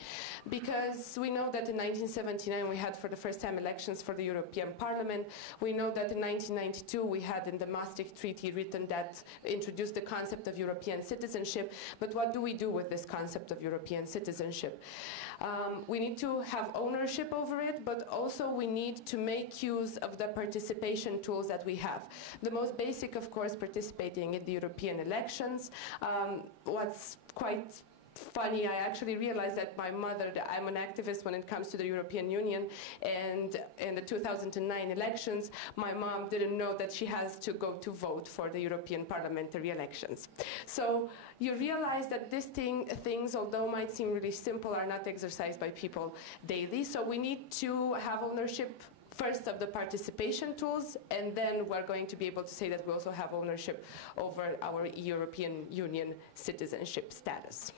Because we know that in 1979 we had for the first time elections for the European Parliament. We know that in 1992 we had in the Maastricht Treaty written that introduced the concept of European citizenship. But what do we do with this concept of European citizenship? We need to have ownership over it, but also we need to make use of the participation tools that we have. The most basic, of course, participating in the European elections. What's quite funny, I actually realized that my mother, I'm an activist when it comes to the European Union, and in the 2009 elections, my mom didn't know that she has to go to vote for the European parliamentary elections. So you realize that these things, although might seem really simple, are not exercised by people daily. So we need to have ownership first of the participation tools, and then we're going to be able to say that we also have ownership over our European Union citizenship status.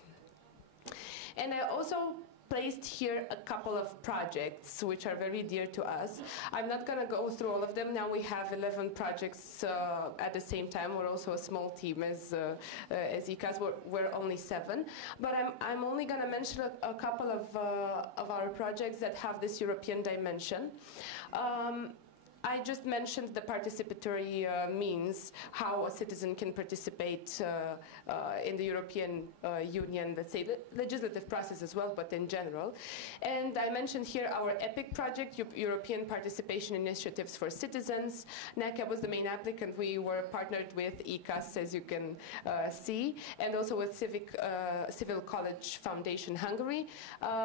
And I also placed here a couple of projects which are very dear to us. I'm not going to go through all of them. Now we have 11 projects at the same time. We're also a small team as ICAS. We're only 7. But I'm only going to mention a couple of our projects that have this European dimension. I just mentioned the participatory means, how a citizen can participate in the European Union, let's say, the legislative process as well, but in general. And I mentioned here our EPIC project, European Participation Initiatives for Citizens. NACA was the main applicant. We were partnered with ICAS, as you can see, and also with Civil College Foundation Hungary.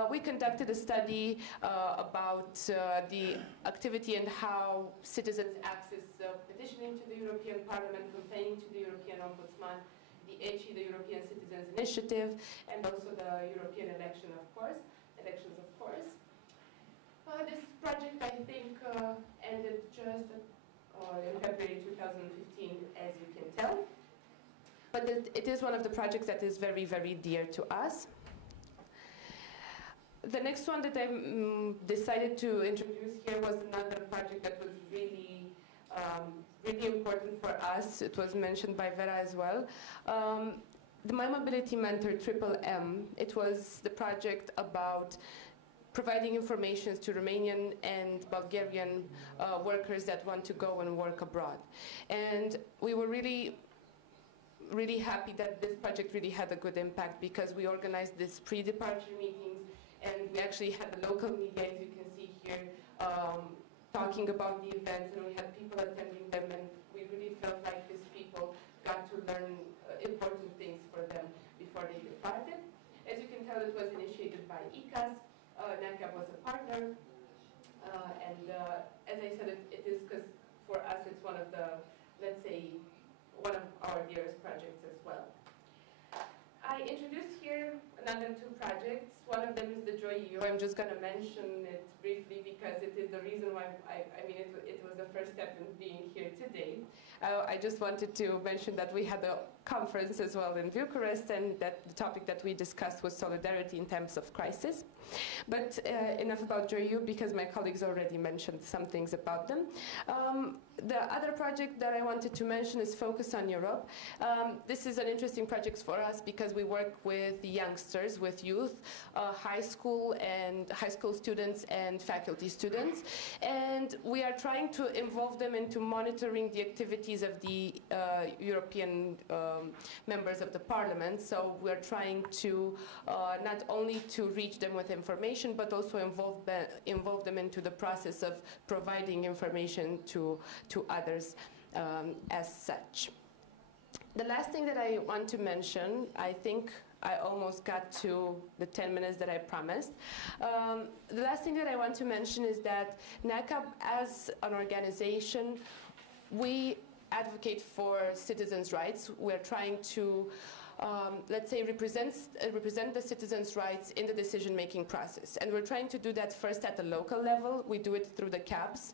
We conducted a study about the activity and how citizens access petitioning to the European Parliament, complaining to the European Ombudsman, the ECI, the European Citizens Initiative, and also the European elections, of course. This project, I think, ended just in February 2015, as you can tell. But it is one of the projects that is very, very dear to us. The next one that I decided to introduce here was another project that was really, really important for us. It was mentioned by Vera as well. The My Mobility Mentor M, it was the project about providing information to Romanian and Bulgarian workers that want to go and work abroad. And we were really happy that this project really had a good impact, because we organized this pre-departure meetings, and we actually had the local media, as you can see here, talking about the events, and we had people attending them, and we really felt like these people got to learn important things for them before they departed. As you can tell, it was initiated by ICAS. NACA was a partner, and as I said, it is because for us it's one of the, let's say, one of our dearest projects as well. I introduced here another 2 projects. One of them is the Joy EU. I'm just going to mention it briefly because it is the reason why, it was the first step in being here today. I just wanted to mention that we had a conference as well in Bucharest, and that the topic that we discussed was solidarity in times of crisis. But enough about Joy EU, because my colleagues already mentioned some things about them. The other project that I wanted to mention is Focus on Europe. This is an interesting project for us because we work with youngsters, with youth, high school students and faculty students, and we are trying to involve them into monitoring the activities of the European members of the Parliament. So we're trying to not only to reach them with information, but also involve them into the process of providing information to others as such. The last thing that I want to mention, I think I almost got to the 10 minutes that I promised. The last thing that I want to mention is that NACA, as an organization, we advocate for citizens' rights. We're trying to let's say, represent the citizens' rights in the decision-making process. And we're trying to do that first at the local level. We do it through the CAPs.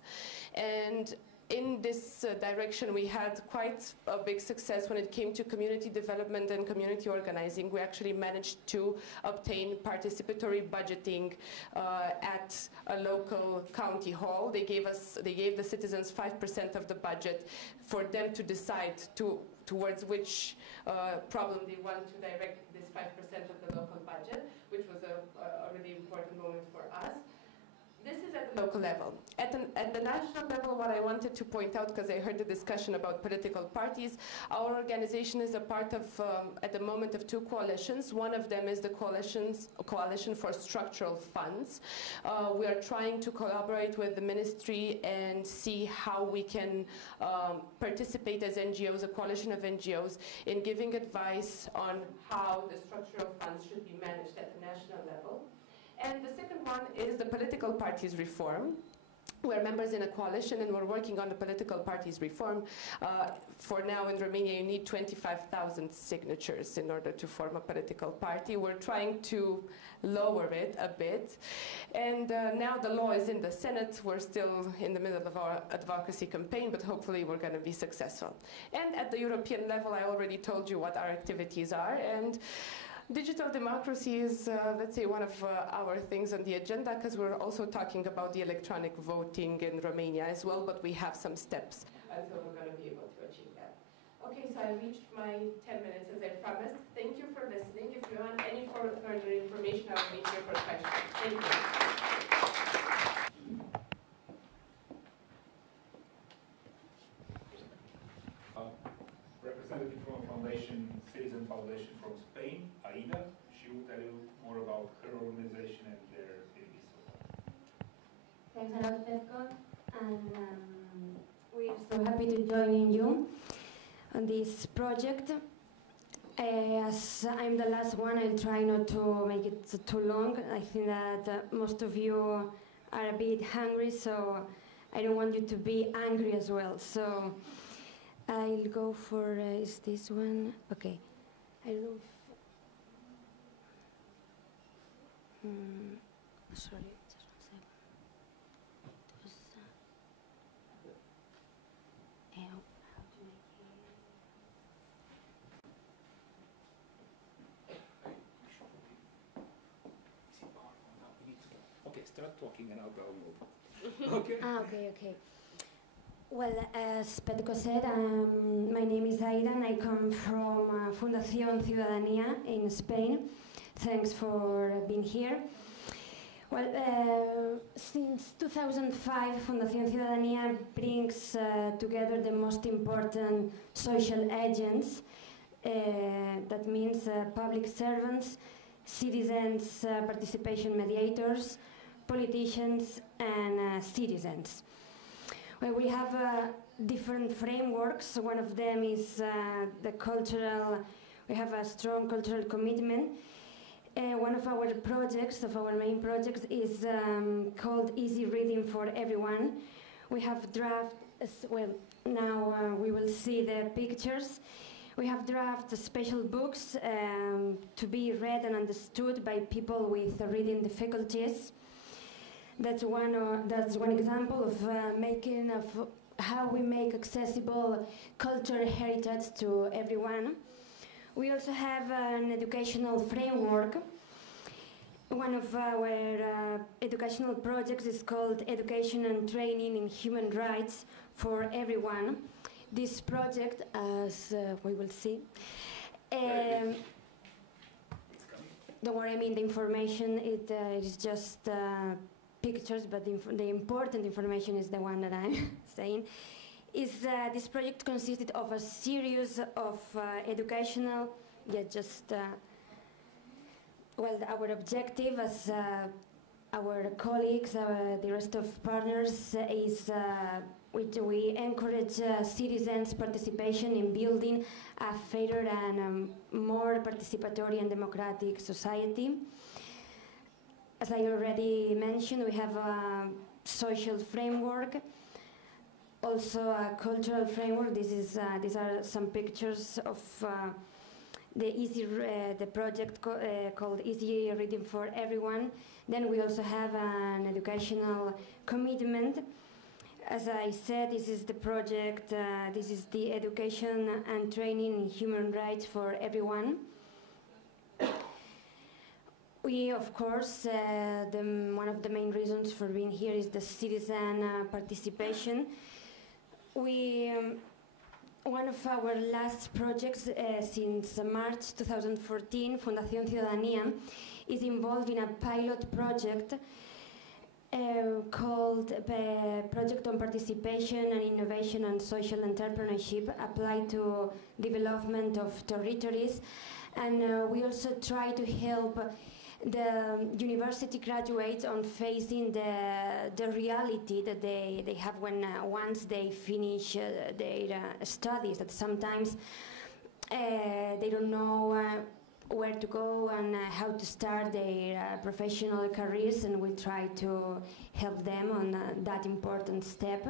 And in this direction, we had quite a big success when it came to community development and community organizing. We actually managed to obtain participatory budgeting at a local county hall. They gave the citizens 5% of the budget for them to decide towards which problem they want to direct this 5% of the local budget, which was a really important moment for us. This is at the local level. At the national level, what I wanted to point out, because I heard the discussion about political parties, our organization is a part of, at the moment, of 2 coalitions. One of them is the Coalition for Structural Funds. We are trying to collaborate with the ministry and see how we can participate as NGOs, a coalition of NGOs, in giving advice on how the structural funds should be managed at the national level. And the second one is the political parties reform. We're members in a coalition and we're working on the political parties reform. For now in Romania you need 25,000 signatures in order to form a political party. We're trying to lower it a bit. And now the law is in the Senate. We're still in the middle of our advocacy campaign, but hopefully we're going to be successful. And at the European level, I already told you what our activities are. And Digital democracy is, let's say, one of our things on the agenda, because we're also talking about the electronic voting in Romania as well, but we have some steps until we're going to be able to achieve that. Okay, so I reached my 10 minutes as I promised. Thank you for listening. If you want any further information, I'll be here for questions. Thank you. Representative from a foundation, Citizen Foundation from Spain, Aida. She will tell you more about her organization and their activities. Thanks a lot, Pepco, and we're so happy to join you on this project. As I'm the last one, I'll try not to make it too long. I think that most of you are a bit hungry, so I don't want you to be angry as well. So I'll go for, is this one? Okay. I don't know if, sorry, just 1 second. It was, how to make it? Okay, start talking and I'll download. Okay. Okay. Well, as Petko said, my name is Aida and I come from Fundación Ciudadanía in Spain. Thanks for being here. Well, since 2005, Fundación Ciudadanía brings together the most important social agents. That means public servants, citizens, participation mediators, politicians, and citizens. Well, we have different frameworks. One of them is the cultural, we have a strong cultural commitment. One of our projects, of our main projects, is called Easy Reading for Everyone. We have draft, well, now we will see the pictures. We have draft special books to be read and understood by people with reading difficulties. That's one example of making of how we make accessible cultural heritage to everyone. We also have an educational framework. One of our educational projects is called Education and Training in Human Rights for Everyone. This project, as we will see, don't worry, I mean the information, it is just pictures, but the important information is the one that I'm saying. This project consisted of a series of educational, well, our objective as our colleagues, the rest of partners, is we encourage citizens' participation in building a fairer and more participatory and democratic society. As I already mentioned, we have a social framework, also a cultural framework. These are some pictures of the project called Easy Reading for Everyone. Then we also have an educational commitment. As I said, this is the project, this is the Education and Training in Human Rights for Everyone. We, of course, one of the main reasons for being here is the citizen participation. One of our last projects since March 2014, Fundación Ciudadanía, is involved in a pilot project called Project on Participation and Innovation and Social Entrepreneurship applied to development of territories. And we also try to help the university graduates on facing the reality that they have once they finish their studies, that sometimes they don't know where to go and how to start their professional careers, and we try to help them on that important step.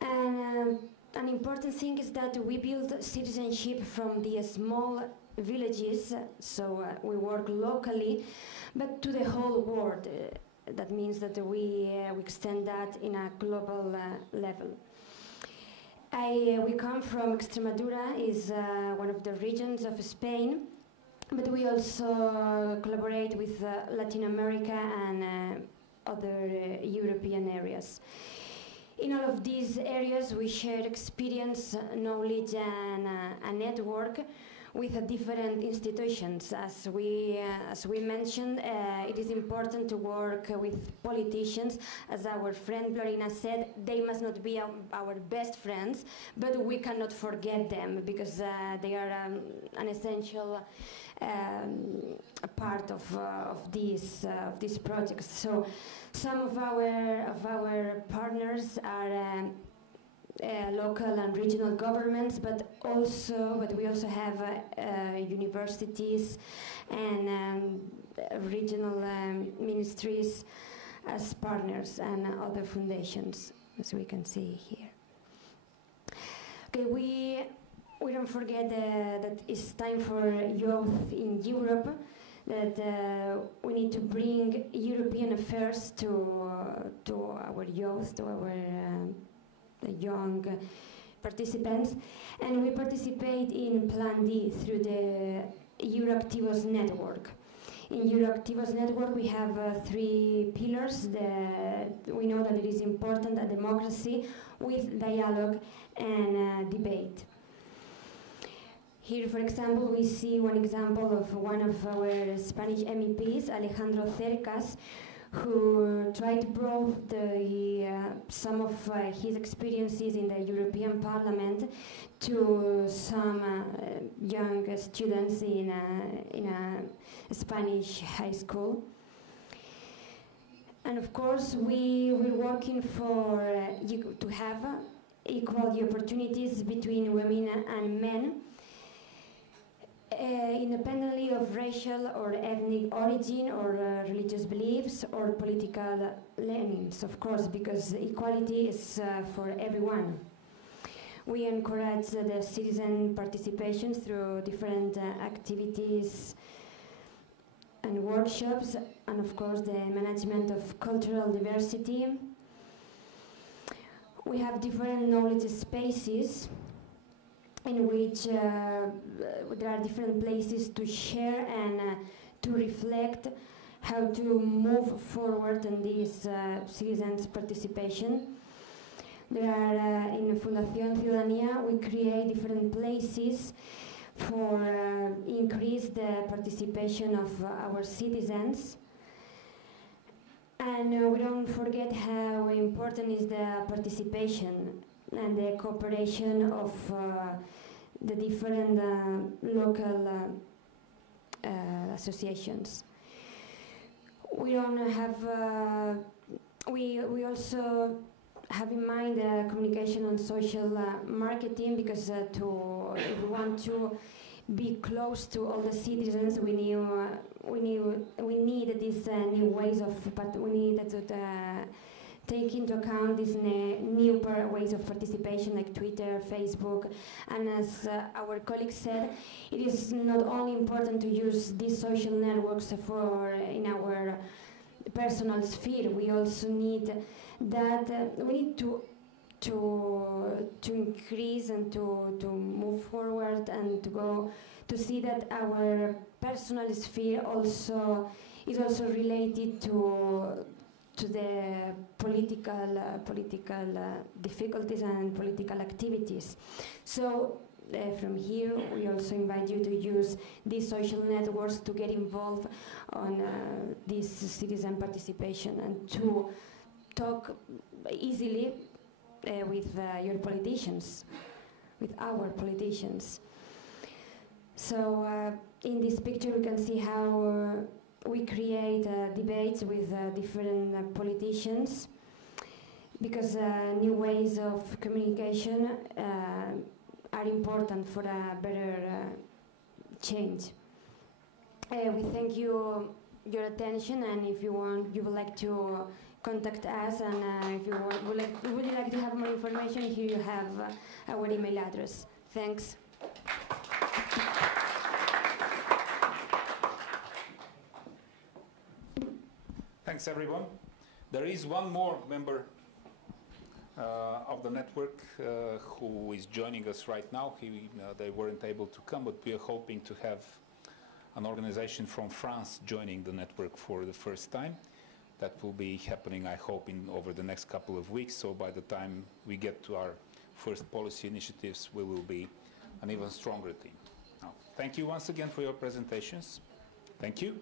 And an important thing is that we build citizenship from the small villages, so we work locally, but to the whole world. That means that we extend that in a global level. We come from Extremadura, is one of the regions of Spain. but we also collaborate with Latin America and other European areas. In all of these areas, we share experience, knowledge, and a network with different institutions. As we mentioned, it is important to work with politicians. As our friend Florina said, they must not be our best friends, but we cannot forget them because they are an essential part of these projects. So some of our partners are local and regional governments, but we also have universities and regional ministries as partners and other foundations, as we can see here. Okay, we don't forget that it's time for youth in Europe, that we need to bring European affairs to our youth, to our young participants, and we participate in Plan D through the Euroactivos network. In Euroactivos network we have 3 pillars. We know that it is important, a democracy with dialogue and debate. Here, for example, we see one example of one of our Spanish MEPs, Alejandro Cercas, who tried to bring some of his experiences in the European Parliament to some young students in a Spanish high school. And of course, we're working to have equal opportunities between women and men, independently of racial or ethnic origin or religious beliefs or political leanings, of course, because equality is for everyone. We encourage the citizen participation through different activities and workshops, and of course the management of cultural diversity. We have different knowledge spaces in which there are different places to share and to reflect how to move forward in this citizens' participation. There are, in Fundación Ciudadanía, we create different places for increase the participation of our citizens. And we don't forget how important is the participation and the cooperation of the different local associations. We don't have. We also have in mind communication and social marketing, because if we want to be close to all the citizens, we need these new ways of. But we need to take into account these new ways of participation, like Twitter, Facebook, and as our colleague said, it is not only important to use these social networks in our personal sphere. We also need that. We need to increase and to move forward and to see that our personal sphere is also related to the political difficulties and political activities. So from here, we also invite you to use these social networks to get involved on this citizen participation and to talk easily with your politicians, with our politicians. So in this picture, we can see how we create debates with different politicians, because new ways of communication are important for a better change. We thank you your attention, and if you would like to contact us, and if you would like to have more information, here you have our email address. Thanks. Thanks, everyone. There is one more member of the network who is joining us right now. They weren't able to come, but we are hoping to have an organization from France joining the network for the first time. That will be happening, I hope, over the next couple of weeks. So by the time we get to our first policy initiatives, we will be an even stronger team. Now, thank you once again for your presentations. Thank you.